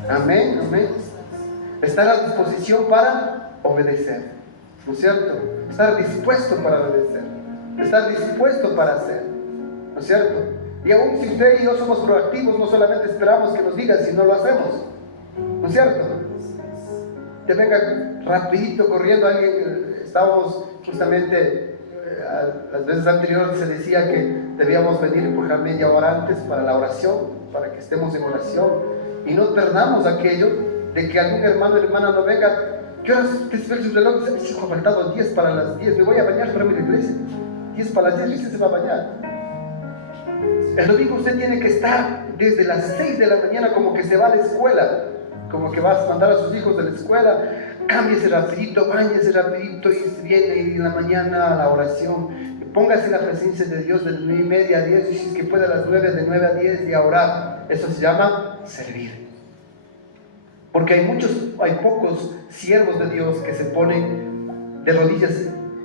Amén, amén. Estar a disposición para obedecer, ¿no es cierto? Estar dispuesto para obedecer, estar dispuesto para hacer, ¿no es cierto? Y aún si usted y yo somos proactivos, no solamente esperamos que nos diga, sino lo hacemos, ¿no es cierto? Te venga rapidito corriendo alguien. Estábamos justamente, las veces anteriores se decía que debíamos venir por media hora antes para la oración, para que estemos en oración. Y no perdamos aquello de que algún hermano o hermana no venga. ¿Qué horas te espera su reloj? Dice, ha faltado 10 para las 10, me voy a bañar para mi iglesia. 10 para las 10, y usted se va a bañar. El domingo usted tiene que estar desde las 6 de la mañana, como que se va a la escuela, como que vas a mandar a sus hijos de la escuela. Cámbiese rapidito, báñese rapidito y viene en la mañana a la oración. Póngase en la presencia de Dios de 9:30 a 10, y si es que puede a las 9, de 9 a 10 y a orar. Eso se llama servir. Porque hay pocos siervos de Dios que se ponen de rodillas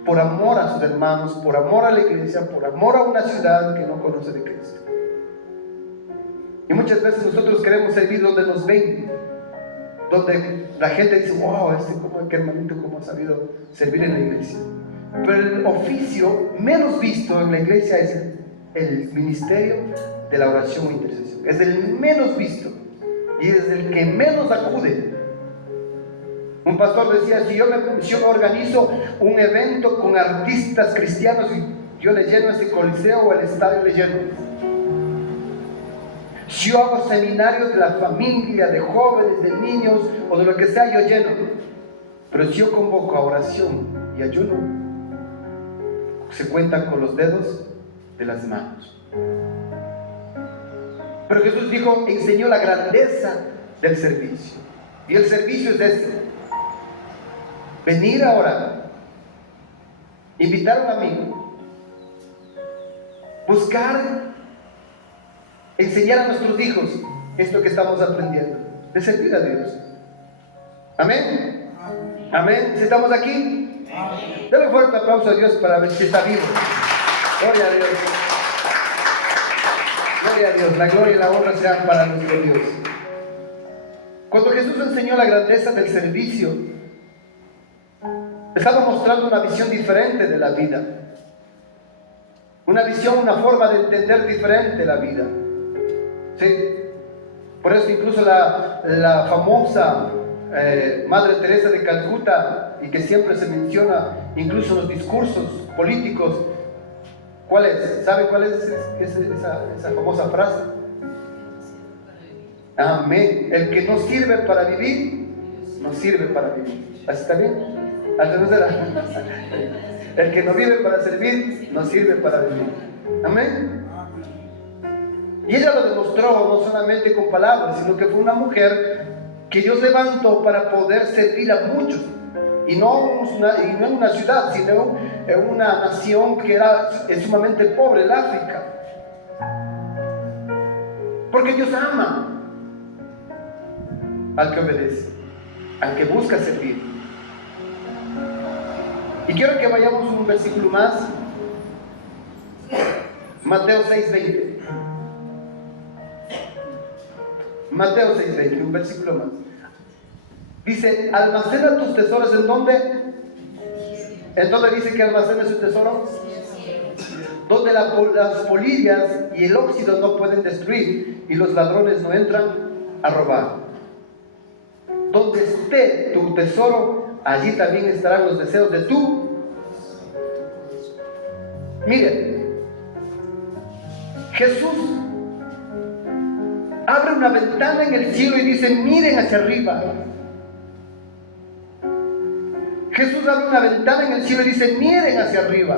por amor a sus hermanos, por amor a la iglesia, por amor a una ciudad que no conoce de Cristo. Y muchas veces nosotros queremos servir donde nos ven, donde la gente dice, wow, qué hermanito, cómo ha sabido servir en la iglesia. Pero el oficio menos visto en la iglesia es el ministerio de la oración e intercesión. Es el menos visto y es el que menos acude. Un pastor decía, si yo me organizo un evento con artistas cristianos, y yo le lleno ese coliseo o el estadio le lleno. Si yo hago seminarios de la familia, de jóvenes, de niños o de lo que sea, yo lleno. Pero si yo convoco a oración y ayuno, se cuentan con los dedos de las manos. Pero Jesús dijo, enseñó la grandeza del servicio. Y el servicio es este: venir a orar, invitar a un amigo, buscar, enseñar a nuestros hijos esto que estamos aprendiendo, de servir a Dios. Amén. Amén. Si estamos aquí, denle un fuerte aplauso a Dios para ver si está vivo. Gloria a Dios. Gloria a Dios, la gloria y la honra sean para nuestro Dios. Cuando Jesús enseñó la grandeza del servicio, estaba mostrando una visión diferente de la vida. Una visión, una forma de entender diferente la vida. ¿Sí? Por eso incluso la famosa Madre Teresa de Calcuta, y que siempre se menciona incluso en los discursos políticos, ¿cuál es? ¿Sabe cuál es esa famosa frase? Amén. El que no sirve para vivir, no sirve para vivir. ¿Así está bien? El que no vive para servir, no sirve para vivir. Amén. Y ella lo demostró no solamente con palabras, sino que fue una mujer que Dios levantó para poder servir a muchos. Y no en una ciudad, sino en una nación que es sumamente pobre, el África. Porque Dios ama al que obedece, al que busca servir. Y quiero que vayamos un versículo más. Mateo 6:20. Mateo 6:20, un versículo más. Dice, almacena tus tesoros ¿en dónde? ¿En dónde dice que almacena su tesoro? Donde las polillas y el óxido no pueden destruir y los ladrones no entran a robar. Donde esté tu tesoro, allí también estarán los deseos de tu. Miren, Jesús abre una ventana en el cielo y dice, miren hacia arriba. Jesús abre una ventana en el cielo y dice, miren hacia arriba.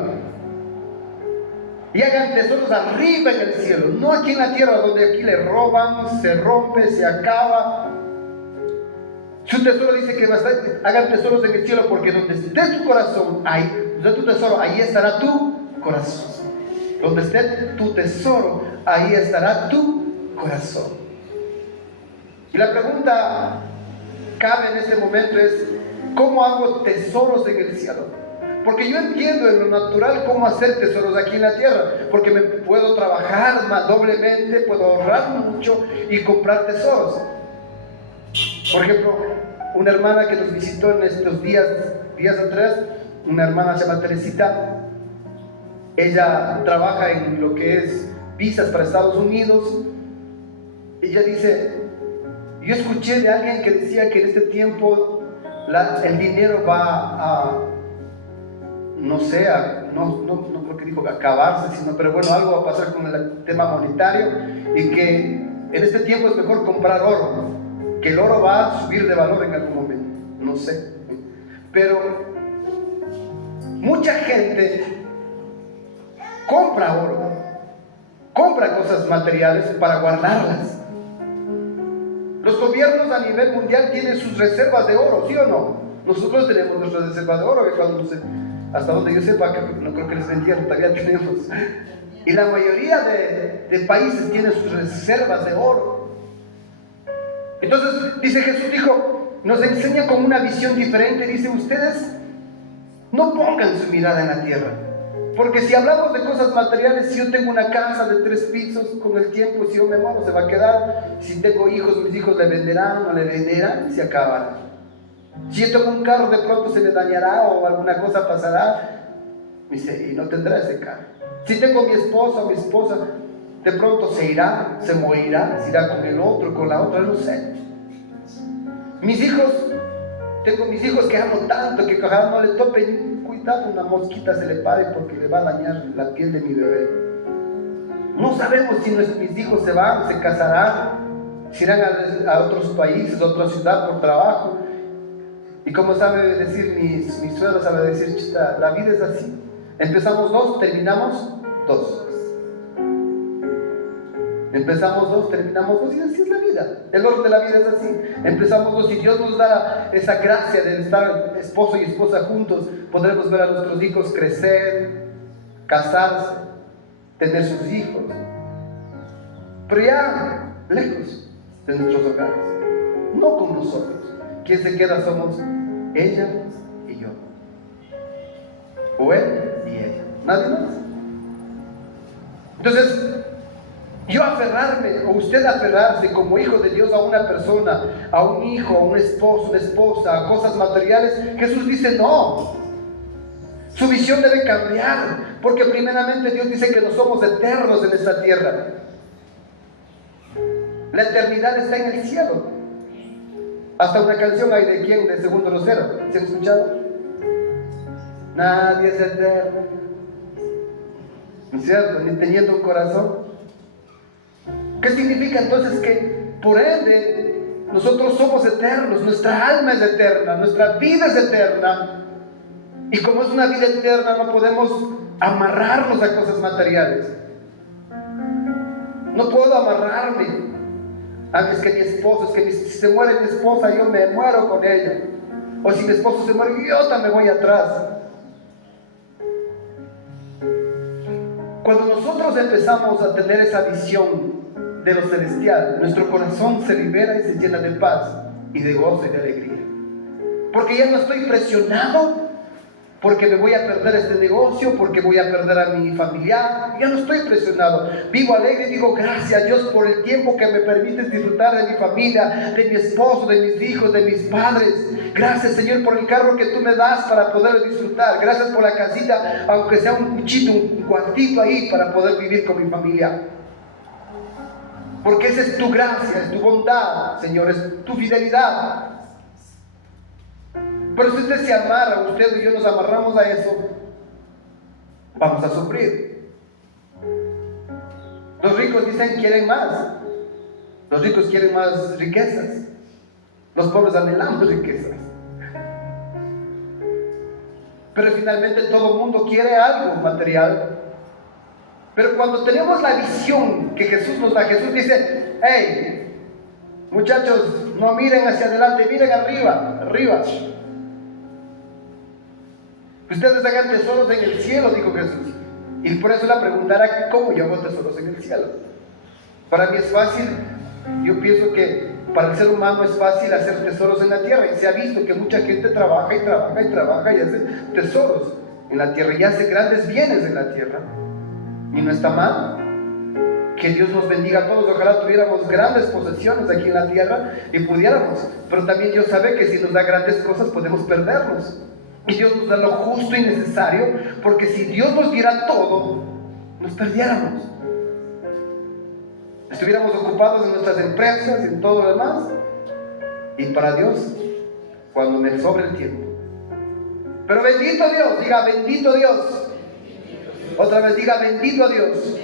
Y hagan tesoros arriba en el cielo, no aquí en la tierra, donde aquí le roban, se rompe, se acaba. Su tesoro dice que hagan tesoros en el cielo, porque donde esté tu corazón, ahí, donde esté tu tesoro, ahí estará tu corazón. Donde esté tu tesoro, ahí estará tu corazón. Y la pregunta cabe en este momento es, ¿cómo hago tesoros en el cielo? Porque yo entiendo en lo natural cómo hacer tesoros aquí en la tierra, porque me puedo trabajar más doblemente, puedo ahorrar mucho y comprar tesoros. Por ejemplo, una hermana que nos visitó en estos días atrás, una hermana se llama Teresita. Ella trabaja en lo que es visas para Estados Unidos. Ella dice, yo escuché de alguien que decía que en este tiempo el dinero va a, no sé, no creo que dijo acabarse, sino, pero bueno, algo va a pasar con el tema monetario, y que en este tiempo es mejor comprar oro, que el oro va a subir de valor en algún momento, no sé. Pero mucha gente compra oro, compra cosas materiales para guardarlas. Los gobiernos a nivel mundial tienen sus reservas de oro, ¿sí o no? Nosotros tenemos nuestras reservas de oro, que cuando no sé, hasta donde yo sepa, que no creo que les vendieron, todavía tenemos. Y la mayoría de países tienen sus reservas de oro. Entonces, dice Jesús, nos enseña con una visión diferente. Dice, ustedes no pongan su mirada en la tierra. Porque si hablamos de cosas materiales, si yo tengo una casa de 3 pisos, con el tiempo, si yo me muero, se va a quedar. Si tengo hijos, mis hijos le venderán, no le venderán, y se acabará. Si yo tengo un carro, de pronto se me dañará o alguna cosa pasará, y no tendrá ese carro. Si tengo mi esposo o mi esposa, de pronto se irá, se morirá, se irá con el otro, con la otra, no sé. Mis hijos, tengo mis hijos que amo tanto, que ojalá no le topen, cuidado, una mosquita se le pare porque le va a dañar la piel de mi bebé. No sabemos si mis hijos se van, se casarán, se irán a otros países, a otra ciudad por trabajo. Y como sabe decir mi suegro, sabe decir, chita, la vida es así. Empezamos 2, terminamos 2. Empezamos 2, terminamos 2, y así es la vida. El orden de la vida es así. Empezamos 2 y Dios nos da esa gracia de estar esposo y esposa juntos. Podremos ver a nuestros hijos crecer, casarse, tener sus hijos. Pero ya lejos de nuestros hogares, no con nosotros. Quien se queda somos ella y yo, o él y ella, nadie más. Entonces, yo aferrarme, o usted aferrarse como hijo de Dios a una persona, a un hijo, a un esposo, una esposa, a cosas materiales, Jesús dice no. Su visión debe cambiar, porque primeramente Dios dice que no somos eternos en esta tierra. La eternidad está en el cielo. Hasta una canción hay de quién, de Segundo Lucero. ¿Se han escuchado? Nadie es eterno, ¿no es cierto? Ni teniendo un corazón. ¿Qué significa entonces? Que por ende nosotros somos eternos, nuestra alma es eterna, nuestra vida es eterna. Y como es una vida eterna, no podemos amarrarnos a cosas materiales. No puedo amarrarme. Es que mi esposo, es que si se muere mi esposa, yo me muero con ella. O si mi esposo se muere, yo también voy atrás. Cuando nosotros empezamos a tener esa visión de lo celestial, nuestro corazón se libera y se llena de paz y de gozo y de alegría. Porque ya no estoy presionado porque me voy a perder este negocio, porque voy a perder a mi familiar. Ya no estoy presionado. Vivo alegre y digo gracias a Dios por el tiempo que me permites disfrutar de mi familia, de mi esposo, de mis hijos, de mis padres. Gracias, Señor, por el carro que tú me das para poder disfrutar. Gracias por la casita, aunque sea un cuchito, un cuartito ahí para poder vivir con mi familia. Porque esa es tu gracia, es tu bondad, Señor, es tu fidelidad. Pero si usted se amarra, usted y yo nos amarramos a eso, vamos a sufrir. Los ricos dicen quieren más. Los ricos quieren más riquezas. Los pobres anhelamos riquezas. Pero finalmente todo el mundo quiere algo material. Pero cuando tenemos la visión que Jesús nos da, Jesús dice, hey, muchachos, no miren hacia adelante, miren arriba, arriba. Ustedes hagan tesoros en el cielo, dijo Jesús. Y por eso la pregunta era, ¿cómo yo hago tesoros en el cielo? Para mí es fácil, yo pienso que para el ser humano es fácil hacer tesoros en la tierra. Y se ha visto que mucha gente trabaja y trabaja y trabaja y hace tesoros en la tierra y hace grandes bienes en la tierra. Y no está mal. Que Dios nos bendiga a todos. Ojalá tuviéramos grandes posesiones aquí en la tierra y pudiéramos. Pero también Dios sabe que si nos da grandes cosas podemos perdernos. Y Dios nos da lo justo y necesario, porque si Dios nos diera todo, nos perdiéramos. Estuviéramos ocupados en nuestras empresas y en todo lo demás. Y para Dios, cuando me sobre el tiempo. Pero bendito Dios, diga bendito Dios. Otra vez diga bendito Dios.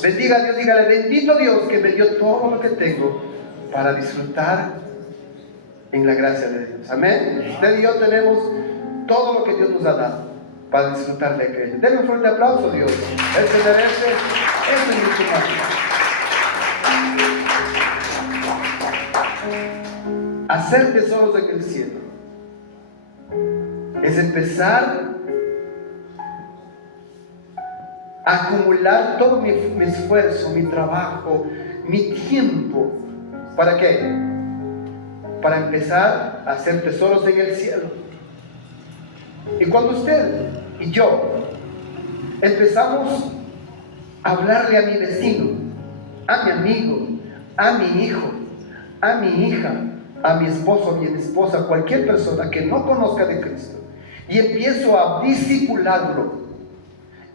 Bendiga a Dios, dígale bendito Dios que me dio todo lo que tengo para disfrutar en la gracia de Dios. Amén. Usted y yo tenemos todo lo que Dios nos ha dado para disfrutar de aquello. Denle un fuerte aplauso a Dios. Él se merece eso y mucho más. Hacer tesoros en el cielo es empezar a acumular todo mi esfuerzo, mi trabajo, mi tiempo. ¿Para qué? Para empezar a hacer tesoros en el cielo. Y cuando usted y yo empezamos a hablarle a mi vecino, a mi amigo, a mi hijo, a mi hija, a mi esposo, a mi esposa, cualquier persona que no conozca de Cristo, y empiezo a discipularlo,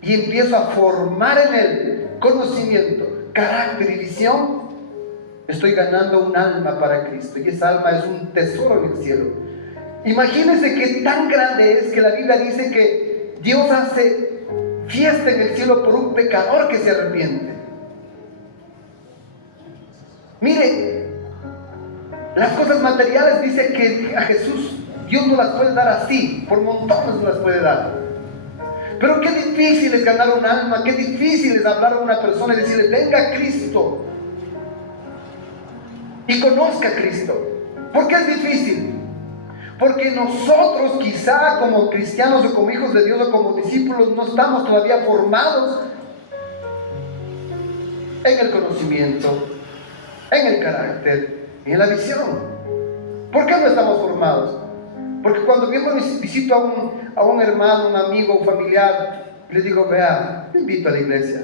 y empiezo a formar en él conocimiento, carácter y visión, estoy ganando un alma para Cristo, y esa alma es un tesoro en el cielo. Imagínense qué tan grande es que la Biblia dice que Dios hace fiesta en el cielo por un pecador que se arrepiente. Mire, las cosas materiales dice que a Jesús Dios no las puede dar así, por montones no las puede dar. Pero qué difícil es ganar un alma, qué difícil es hablar a una persona y decirle, venga a Cristo y conozca a Cristo. ¿Por qué es difícil? Porque nosotros quizá como cristianos o como hijos de Dios o como discípulos no estamos todavía formados en el conocimiento, en el carácter y en la visión. ¿Por qué no estamos formados? Porque cuando visito a un hermano, un amigo, un familiar, le digo, vea, te invito a la iglesia.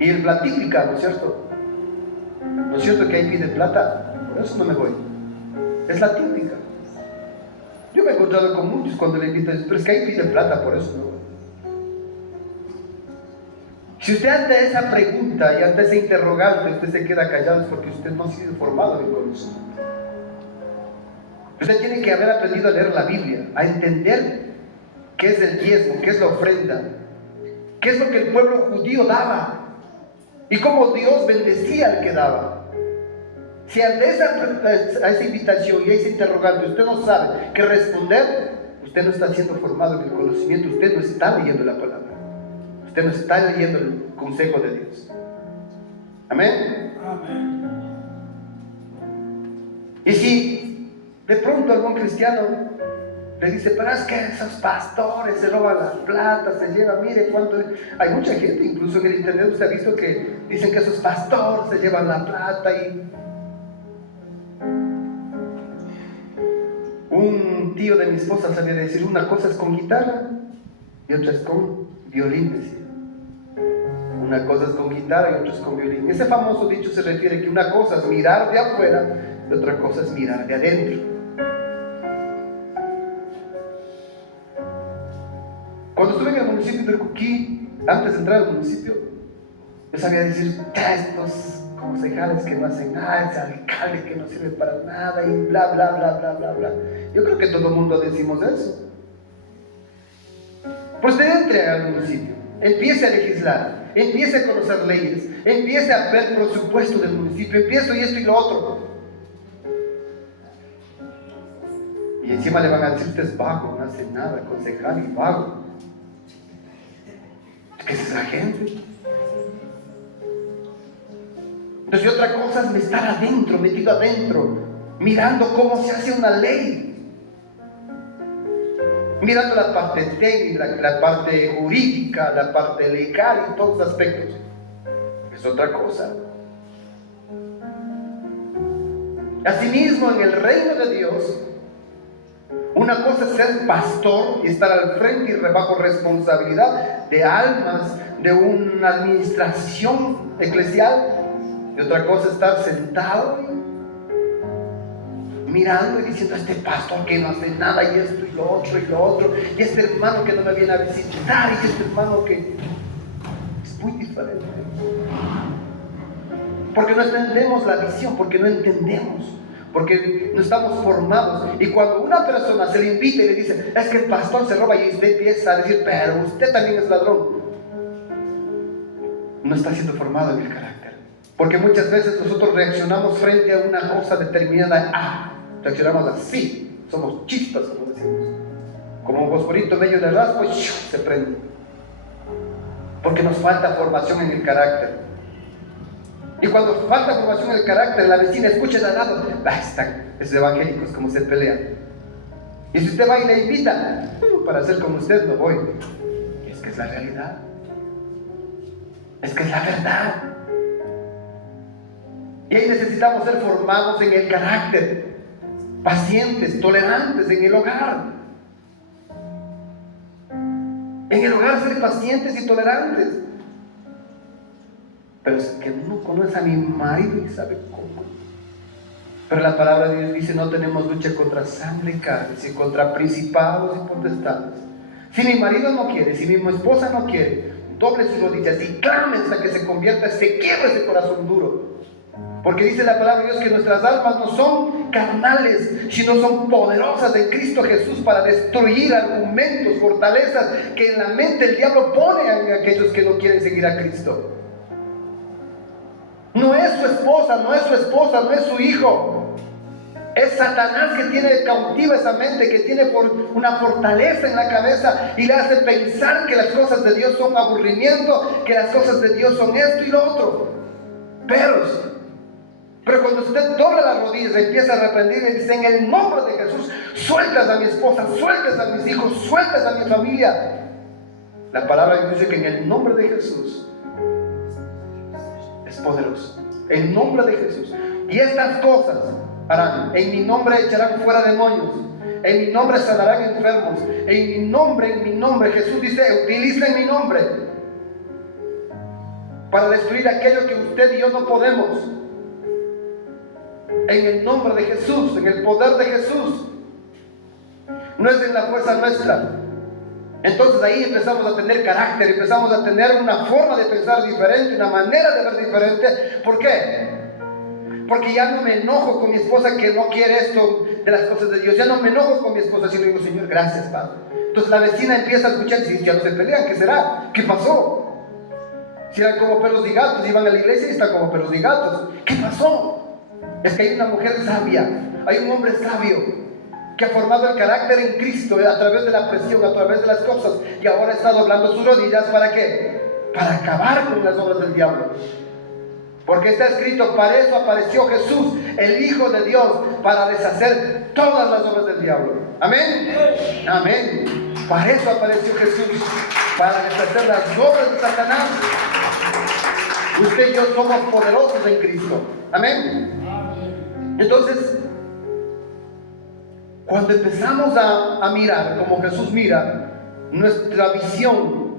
Y la típica, ¿no es cierto? ¿No es cierto que ahí pide plata? Por eso no me voy. Es la típica. Yo me he encontrado con muchos cuando le invitan, pero es que ahí pide plata, por eso no voy. Si usted ante esa pregunta y ante ese interrogante usted se queda callado, es porque usted no ha sido formado en el conocimiento. Usted tiene que haber aprendido a leer la Biblia, a entender qué es el diezmo, qué es la ofrenda, qué es lo que el pueblo judío daba y cómo Dios bendecía al que daba. Si ante esa invitación y a ese interrogante usted no sabe qué responder, usted no está siendo formado en el conocimiento, usted no está leyendo la palabra, usted no está leyendo el consejo de Dios. Amén. Amén. Y si de pronto algún cristiano le dice, pero es que esos pastores se roban la plata, se llevan, mire cuánto. Hay mucha gente, incluso en el internet usted ha visto que dicen que esos pastores se llevan la plata. Y un tío de mi esposa sabía decir, una cosa es con guitarra y otra es con violín, decía. Una cosa es con guitarra y otra es con violín. Ese famoso dicho se refiere que una cosa es mirar de afuera y otra cosa es mirar de adentro. Cuando estuve en el municipio de Cuquí, antes de entrar al municipio, yo sabía decir, estos concejales que no hacen nada, ese alcalde que no sirve para nada y bla, bla, bla, bla, bla, bla. Yo creo que todo el mundo decimos eso. Pues usted entre al municipio, empiece a legislar, empiece a conocer leyes, empiece a ver presupuesto del municipio, empiezo y esto y lo otro. Y encima le van a decir, usted es vago, no hace nada, concejal y vago. ¿Qué es esa gente? Entonces, otra cosa es estar adentro, metido adentro, mirando cómo se hace una ley, mirando la parte técnica, la parte jurídica, la parte legal y todos los aspectos. Es otra cosa. Asimismo, en el reino de Dios, una cosa es ser pastor y estar al frente y bajo responsabilidad de almas, de una administración eclesial. Y otra cosa es estar sentado mirando y diciendo, este pastor que no hace nada y esto y lo otro, y este hermano que no me viene a visitar, y este hermano que es muy diferente. Porque no entendemos la visión, porque no entendemos, porque no estamos formados. Y cuando una persona se le invita y le dice, es que el pastor se roba, y usted empieza a decir, pero usted también es ladrón, no está siendo formado en el carácter. Porque muchas veces nosotros reaccionamos frente a una cosa determinada, reaccionamos así, somos chispas, como decimos, como un fosforito medio de raspo, se prende, porque nos falta formación en el carácter. Y cuando falta formación en el carácter, la vecina escucha de al lado, están esos evangélicos como se pelean. Y si usted va y le invita, para hacer como usted no voy. Es que es la realidad, es que es la verdad. Y ahí necesitamos ser formados en el carácter, pacientes, tolerantes en el hogar. En el hogar ser pacientes y tolerantes. Pero es que no conoce a mi marido y sabe cómo. Pero la palabra de Dios dice, no tenemos lucha contra sangre y carne, sino contra principados y potestades. Si mi marido no quiere, si mi esposa no quiere, doble sus rodillas y clame hasta que se convierta, se quiebra ese corazón duro. Porque dice la palabra de Dios que nuestras almas no son carnales, sino son poderosas en Cristo Jesús para destruir argumentos, fortalezas que en la mente el diablo pone a aquellos que no quieren seguir a Cristo. No es su esposa, no es su esposa, no es su hijo. Es Satanás que tiene cautiva esa mente, que tiene una fortaleza en la cabeza y le hace pensar que las cosas de Dios son aburrimiento, que las cosas de Dios son esto y lo otro. Pero cuando usted dobla las rodillas y empieza a reprender y dice, en el nombre de Jesús, sueltas a mi esposa, sueltas a mis hijos, sueltas a mi familia. La palabra dice que en el nombre de Jesús es poderoso. En el nombre de Jesús. Y estas cosas harán. En mi nombre echarán fuera demonios. En mi nombre sanarán enfermos. En mi nombre, Jesús dice, utiliza en mi nombre. para destruir aquello que usted y yo no podemos. En el nombre de Jesús, en el poder de Jesús. No es en la fuerza nuestra. Entonces ahí empezamos a tener carácter, empezamos a tener una forma de pensar diferente, una manera de ver diferente. ¿Por qué? Porque ya no me enojo con mi esposa que no quiere esto de las cosas de Dios. Ya no me enojo con mi esposa, sino digo, Señor, gracias, Padre. Entonces la vecina empieza a escuchar y dice, ya no se pelean, ¿qué será? ¿Qué pasó? Si eran como perros y gatos, iban a la iglesia y están como perros y gatos. ¿Qué pasó? Es que hay una mujer sabia, hay un hombre sabio que ha formado el carácter en Cristo a través de la presión, a través de las cosas, y ahora está doblando sus rodillas. ¿Para qué? Para acabar con las obras del diablo. Porque está escrito, para eso apareció Jesús, el Hijo de Dios, para deshacer todas las obras del diablo. Amén. Amén. Para eso apareció Jesús, para deshacer las obras de Satanás. Usted y yo somos poderosos en Cristo. Amén. Entonces, cuando empezamos a mirar como Jesús mira, nuestra visión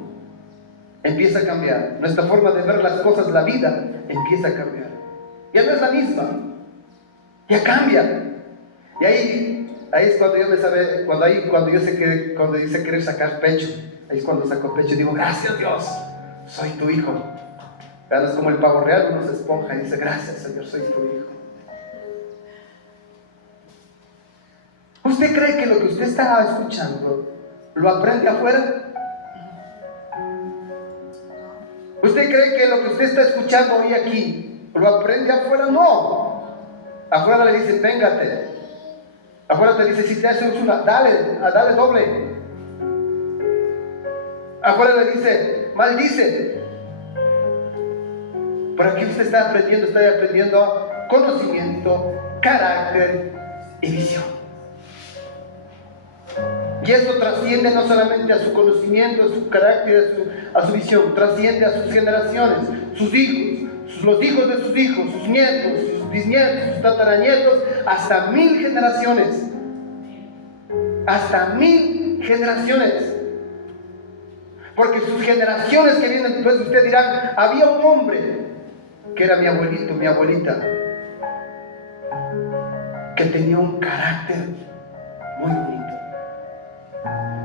empieza a cambiar. Nuestra forma de ver las cosas, la vida, empieza a cambiar. Ya no es la misma. Ya cambia. Y ahí es cuando yo me sabe, cuando dice querer sacar pecho. Ahí es cuando saco pecho y digo, gracias Dios, soy tu hijo. Vean, es como el pavo real, uno se esponja y dice, gracias Señor, soy tu hijo. ¿Usted cree que lo que usted está escuchando lo aprende afuera? ¿Usted cree que lo que usted está escuchando hoy aquí lo aprende afuera? No. Afuera le dicen, véngate. Afuera te dice, si te haces una, dale doble. Afuera le dice, maldice. Pero aquí usted está aprendiendo conocimiento, carácter y visión. Y eso trasciende no solamente a su conocimiento, a su carácter, a su visión, trasciende a sus generaciones, sus hijos, los hijos de sus hijos, sus nietos, sus bisnietos, sus tataranietos, hasta 1000 generaciones. Hasta 1000 generaciones. Porque sus generaciones que vienen después de usted dirán, había un hombre que era mi abuelito, mi abuelita, que tenía un carácter muy bonito,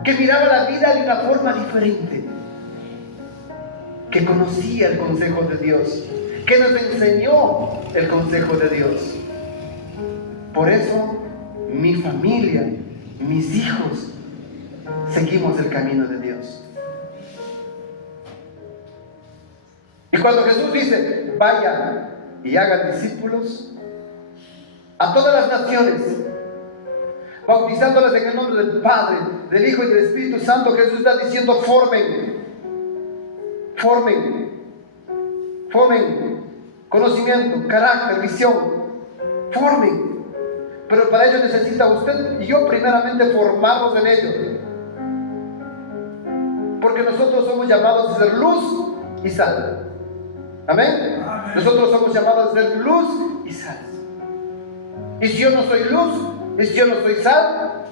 que miraba la vida de una forma diferente, que conocía el consejo de Dios, que nos enseñó el consejo de Dios. Por eso mi familia, mis hijos, seguimos el camino de Dios. Y cuando Jesús dice, vayan y hagan discípulos a todas las naciones, bautizándoles en el nombre del Padre, del Hijo y del Espíritu Santo, Jesús está diciendo, formen conocimiento, carácter, visión, formen. Pero para ello necesita usted y yo primeramente formarnos en ello, porque nosotros somos llamados a ser luz y sal. ¿Amén? Nosotros somos llamados a ser luz y sal. Y si yo no soy luz, y si yo no soy sal,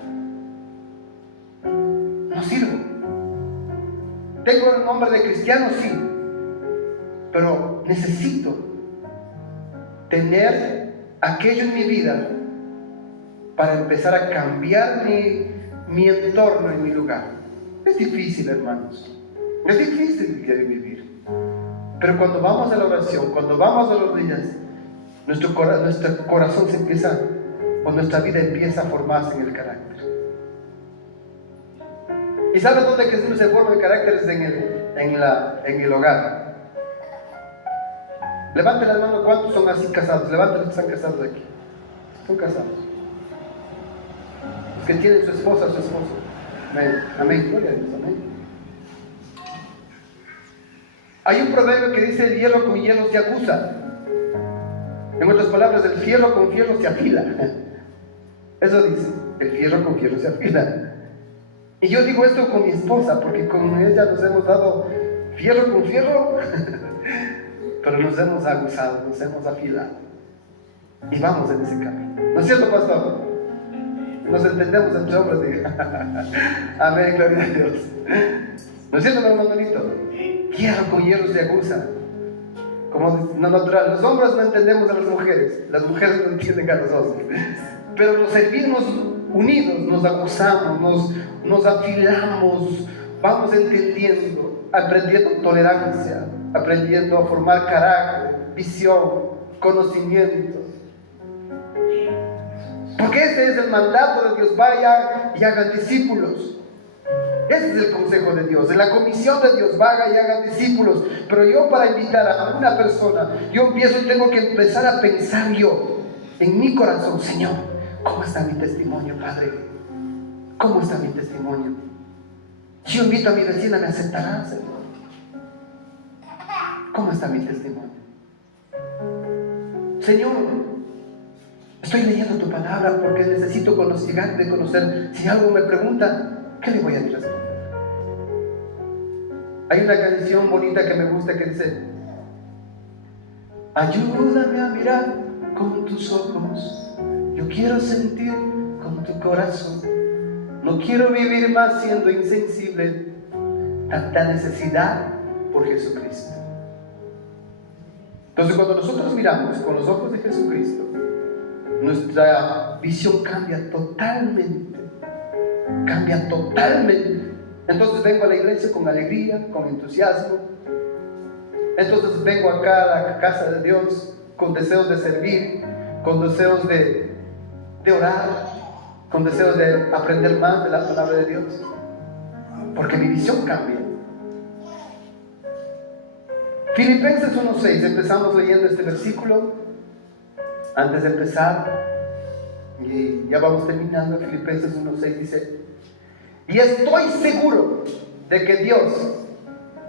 no sirvo. Tengo el nombre de cristiano, sí, pero necesito tener aquello en mi vida para empezar a cambiar mi entorno y mi lugar. Es difícil, hermanos. Es difícil vivir. Pero cuando vamos a la oración, cuando vamos a los días, nuestro corazón se empieza, o nuestra vida empieza a formarse en el carácter. ¿Y sabes dónde que se forma el carácter? Es en el hogar. Levanten la mano, ¿cuántos son así casados? Levanten los que están casados aquí. Son casados. Los que tienen su esposa, su esposo. Amén. Amén. Gloria a Dios. Amén. Hay un proverbio que dice, el hierro con hierro se acusa. En otras palabras, el fierro con fierro se afila. Eso dice, el fierro con fierro se afila. Y yo digo esto con mi esposa, porque con ella nos hemos dado fierro con fierro, pero nos hemos aguzado, nos hemos afilado. Y vamos en ese camino. ¿No es cierto, pastor? Nos entendemos entre hombres, diga. Amén, gloria a Dios. ¿No es cierto, hermanito? Hierro con hierro se acusa. como no natural. Los hombres no entendemos a las mujeres no entienden a los hombres. Pero los servimos unidos, nos acusamos, nos afilamos, vamos entendiendo, aprendiendo tolerancia, aprendiendo a formar carácter, visión, conocimiento. Porque ese es el mandato de Dios: vaya y hagan discípulos. Ese es el consejo de Dios, es la comisión de Dios: vaya y hagan discípulos. Pero yo, para invitar a una persona, tengo que empezar a pensar yo en mi corazón: Señor, ¿cómo está mi testimonio, Padre? ¿Cómo está mi testimonio? Si yo invito a mi vecina, ¿me aceptará, Señor? ¿Cómo está mi testimonio? Señor, estoy leyendo tu palabra porque necesito conocer. Si algo me pregunta, ¿qué le voy a responder? Hay una canción bonita que me gusta que dice: ayúdame a mirar con tus ojos, yo quiero sentir con tu corazón, no quiero vivir más siendo insensible, tanta necesidad por Jesucristo. Entonces, cuando nosotros miramos con los ojos de Jesucristo, nuestra visión cambia totalmente. Entonces vengo a la iglesia con alegría, con entusiasmo. Entonces vengo acá a la casa de Dios con deseos de servir, con deseos de orar, con deseos de aprender más de la palabra de Dios, porque mi visión cambia. Filipenses 1:6, empezamos leyendo este versículo. Antes de empezar, y ya vamos terminando, Filipenses 1:6 dice: y estoy seguro de que Dios,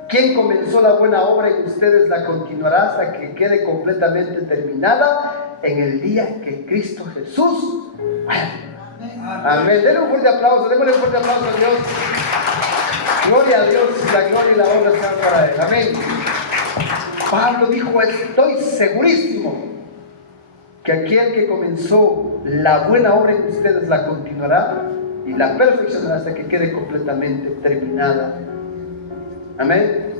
quien comenzó la buena obra en ustedes, la continuará hasta que quede completamente terminada en el día que Cristo Jesús vuelva. Amén. Denle un fuerte aplauso, démosle un fuerte aplauso a Dios. Gloria a Dios, la gloria y la honra sean para Él. Amén. Pablo dijo: estoy segurísimo que aquel que comenzó la buena obra en ustedes la continuará y la perfeccionará hasta que quede completamente terminada. Amén.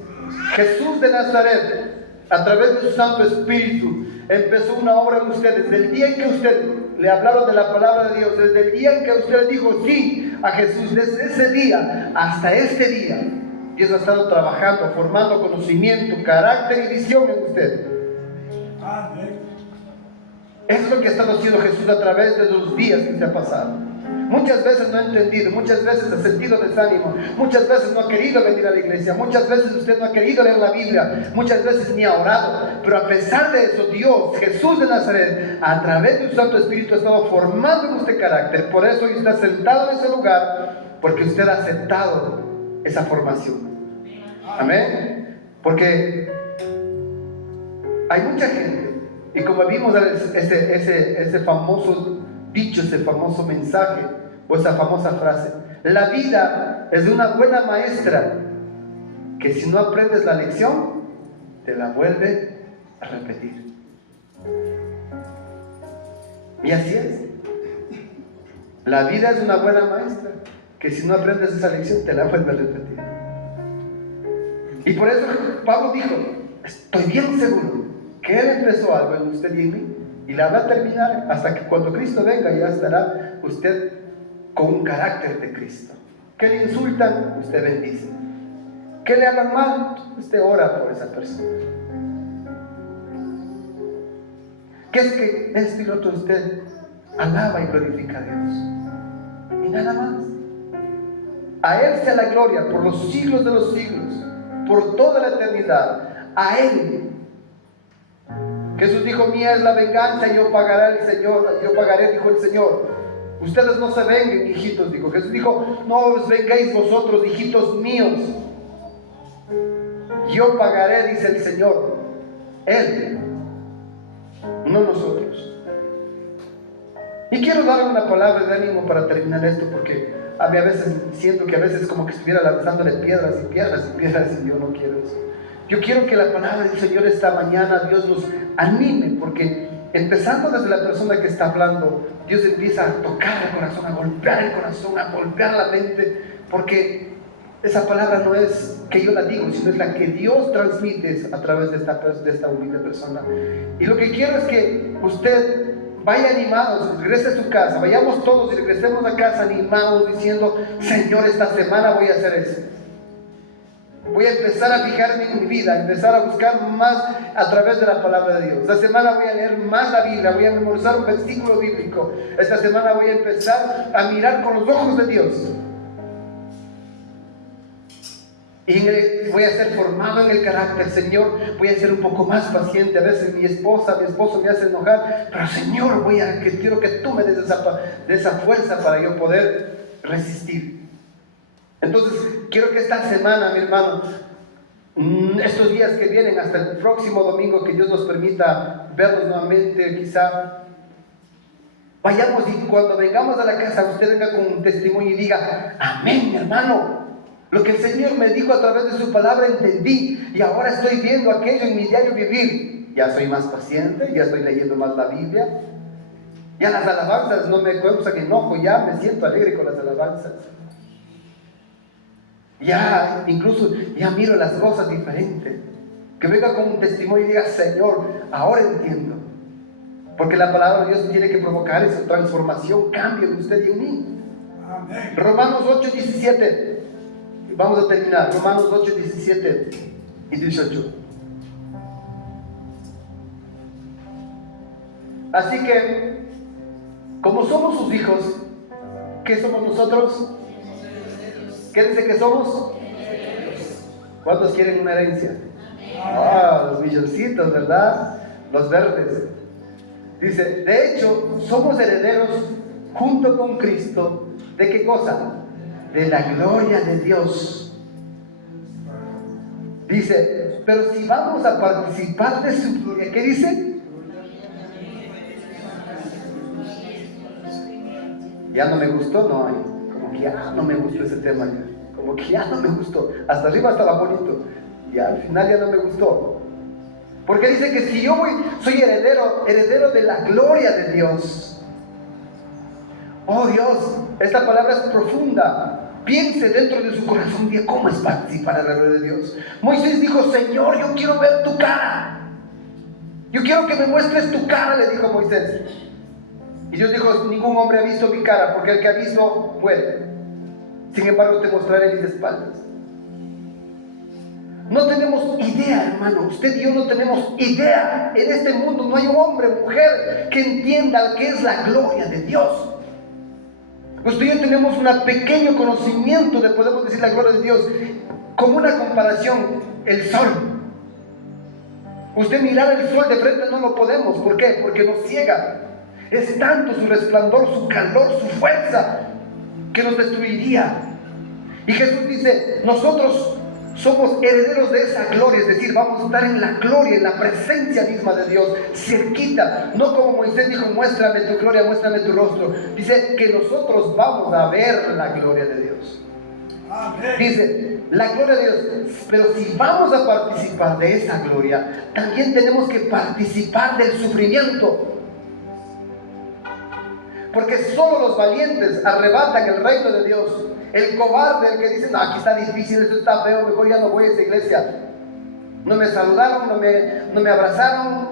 Jesús de Nazaret, a través de su Santo Espíritu, empezó una obra en ustedes. Desde el día en que usted le hablaron de la palabra de Dios, desde el día en que usted dijo sí a Jesús, desde ese día hasta este día, Dios ha estado trabajando, formando conocimiento, carácter y visión en usted. Amén. Eso es lo que ha estado haciendo Jesús a través de los días que se ha pasado. Muchas veces no ha entendido, muchas veces ha sentido desánimo, muchas veces no ha querido venir a la iglesia, muchas veces usted no ha querido leer la Biblia, muchas veces ni ha orado. Pero a pesar de eso, Dios, Jesús de Nazaret, a través de su Santo Espíritu, ha estado formando en usted carácter. Por eso hoy está sentado en ese lugar, porque usted ha aceptado esa formación. Amén. Porque hay mucha gente, y como vimos ese famoso dicho, ese famoso mensaje o esa famosa frase: la vida es de una buena maestra que si no aprendes la lección te la vuelve a repetir. Y así es. La vida es una buena maestra que si no aprendes esa lección te la vuelve a repetir. Y por eso Pablo dijo: estoy bien seguro que Él empezó algo en usted y en mí, y la va a terminar hasta que cuando Cristo venga ya estará usted con un carácter de Cristo. Que le insultan, usted bendice. Que le hagan mal, usted ora por esa persona. Que es que esto y lo otro, usted alaba y glorifica a Dios. Y nada más. A Él sea la gloria por los siglos de los siglos, por toda la eternidad. A Él. Jesús dijo: mía es la venganza, yo pagaré el Señor, yo pagaré, dijo el Señor. Ustedes no se venguen, hijitos, dijo. Jesús dijo: no os vengáis vosotros, hijitos míos. Yo pagaré, dice el Señor. Él, no nosotros. Y quiero darle una palabra de ánimo para terminar esto, porque a mí a veces siento que a veces como que estuviera lanzándole piedras y piedras y piedras, y yo no quiero eso. Yo quiero que la palabra del Señor esta mañana Dios nos anime, porque empezando desde la persona que está hablando, Dios empieza a tocar el corazón, a golpear el corazón, a golpear la mente, porque esa palabra no es que yo la digo, sino es la que Dios transmite a través de esta humilde persona. Y lo que quiero es que usted vaya animados, regrese a su casa, vayamos todos y regresemos a casa animados diciendo: Señor, esta semana voy a hacer eso. Voy a empezar a fijarme en mi vida, empezar a buscar más a través de la palabra de Dios. Esta semana voy a leer más la Biblia, voy a memorizar un versículo bíblico. Esta semana voy a empezar a mirar con los ojos de Dios. Y voy a ser formado en el carácter, Señor. Voy a ser un poco más paciente. A veces mi esposo me hace enojar, pero Señor, quiero que tú me des esa fuerza para yo poder resistir. Entonces, quiero que esta semana, mi hermano, estos días que vienen, hasta el próximo domingo, que Dios nos permita vernos nuevamente, quizá, vayamos, y cuando vengamos a la casa, usted venga con un testimonio y diga: amén, mi hermano. Lo que el Señor me dijo a través de su palabra entendí, y ahora estoy viendo aquello en mi diario vivir. Ya soy más paciente, ya estoy leyendo más la Biblia. Ya las alabanzas no me causan enojo, ya me siento alegre con las alabanzas. Ya, incluso, ya miro las cosas diferentes. Que venga con un testimonio y diga: Señor, ahora entiendo. Porque la palabra de Dios tiene que provocar esa transformación, cambio en usted y en mí. Amén. Romanos 8:17. Vamos a terminar. Romanos 8:17 y 18. Así que, como somos sus hijos, ¿qué somos nosotros? ¿Qué dice que somos? ¿Cuántos quieren una herencia? Los milloncitos, ¿verdad? Los verdes. Dice: de hecho, somos herederos junto con Cristo. ¿De qué cosa? De la gloria de Dios. Dice: pero si vamos a participar de su gloria, ¿qué dice? Ya no me gustó, no hay. Como que ya no me gustó ese tema, como que ya no me gustó. Hasta arriba estaba bonito, y al final ya no me gustó. Porque dice que si yo soy heredero de la gloria de Dios. Oh Dios, esta palabra es profunda. Piense dentro de su corazón, diga: ¿cómo es participar de la gloria de Dios? Moisés dijo: Señor, yo quiero ver tu cara. Yo quiero que me muestres tu cara, le dijo Moisés. Y Dios dijo: ningún hombre ha visto mi cara, porque el que ha visto muere. Sin embargo, te mostraré mis espaldas. No tenemos idea, hermano. Usted y yo no tenemos idea. En este mundo no hay un hombre o mujer que entienda qué es la gloria de Dios. Usted y yo tenemos un pequeño conocimiento de, podemos decir, la gloria de Dios. Como una comparación, el sol. Usted mirar el sol de frente no lo podemos. ¿Por qué? Porque nos ciega. Es tanto su resplandor, su calor, su fuerza, que nos destruiría. Y Jesús dice: nosotros somos herederos de esa gloria, es decir, vamos a estar en la gloria, en la presencia misma de Dios, cerquita. No como Moisés dijo: muéstrame tu gloria, muéstrame tu rostro. Dice que nosotros vamos a ver la gloria de Dios. Amén. Dice, la gloria de Dios. Pero si vamos a participar de esa gloria, también tenemos que participar del sufrimiento. Porque solo los valientes arrebatan el reino de Dios. El cobarde, el que dice: no, aquí está difícil, esto está feo, mejor ya no voy a esa iglesia. No me saludaron, no me abrazaron.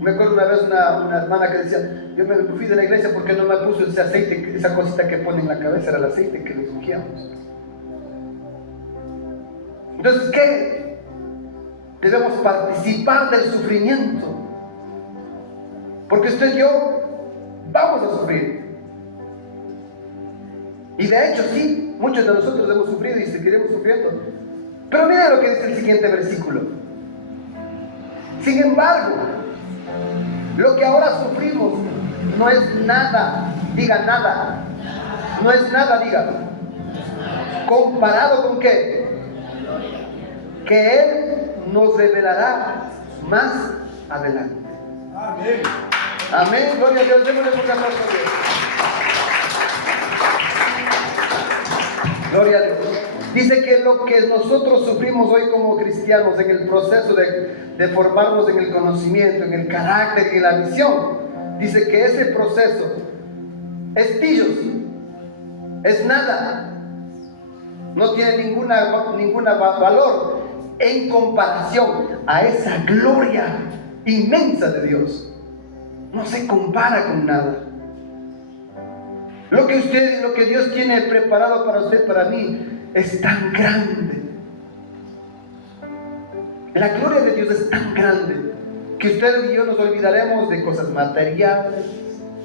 Me acuerdo una vez una hermana que decía: yo me fui de la iglesia porque no me puso ese aceite, esa cosita que pone en la cabeza, era el aceite que nos ungíamos. Entonces, ¿qué? Debemos participar del sufrimiento. Porque usted y yo vamos a sufrir. Y de hecho sí, muchos de nosotros hemos sufrido y seguiremos sufriendo. Pero mira lo que dice el siguiente versículo. Sin embargo, lo que ahora sufrimos no es nada. Diga: nada. No es nada, diga. ¿Comparado con qué? Que Él nos revelará más adelante. Amén. Amén, gloria a Dios. Démosle un aplauso a Dios. Gloria a Dios. Dice que lo que nosotros sufrimos hoy como cristianos en el proceso de formarnos en el conocimiento, en el carácter y en la visión, dice que ese proceso es pillos, es nada. no tiene ninguna valor en comparación a esa gloria inmensa de Dios. No se compara con nada. Lo que Dios tiene preparado para usted, para mí, es tan grande. La gloria de Dios es tan grande que usted y yo nos olvidaremos de cosas materiales,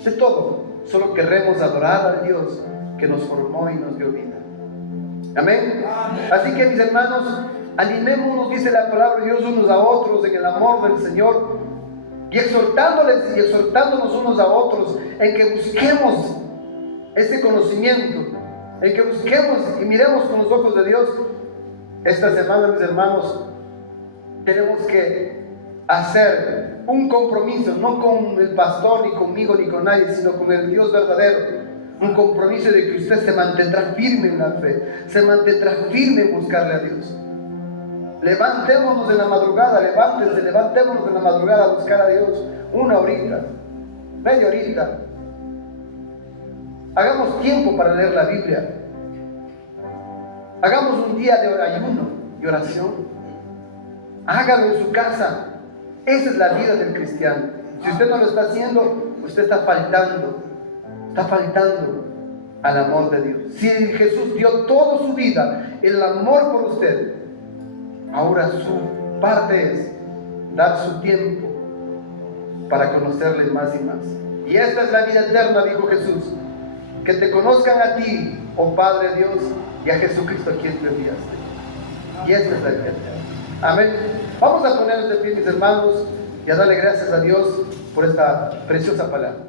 de todo. Solo querremos adorar al Dios que nos formó y nos dio vida. Amén. Así que, mis hermanos, animémonos, dice la palabra de Dios, unos a otros en el amor del Señor, y exhortándoles y exhortándonos unos a otros en que busquemos este conocimiento, en que busquemos y miremos con los ojos de Dios. Esta semana, mis hermanos, tenemos que hacer un compromiso, no con el pastor, ni conmigo, ni con nadie, sino con el Dios verdadero. Un compromiso de que usted se mantendrá firme en la fe, se mantendrá firme en buscarle a Dios. Levantémonos en la madrugada, levantémonos en la madrugada a buscar a Dios. Una horita, media horita. Hagamos tiempo para leer la Biblia. Hagamos un día de ayuno y oración. Hágalo en su casa. Esa es la vida del cristiano. Si usted no lo está haciendo, usted está faltando al amor de Dios. Si Jesús dio toda su vida, el amor por usted, ahora su parte es dar su tiempo para conocerle más y más. Y esta es la vida eterna, dijo Jesús, que te conozcan a ti, oh Padre Dios, y a Jesucristo a quien te enviaste. Y esta es la vida eterna. Amén. Vamos a ponernos de pie, mis hermanos, y a darle gracias a Dios por esta preciosa palabra.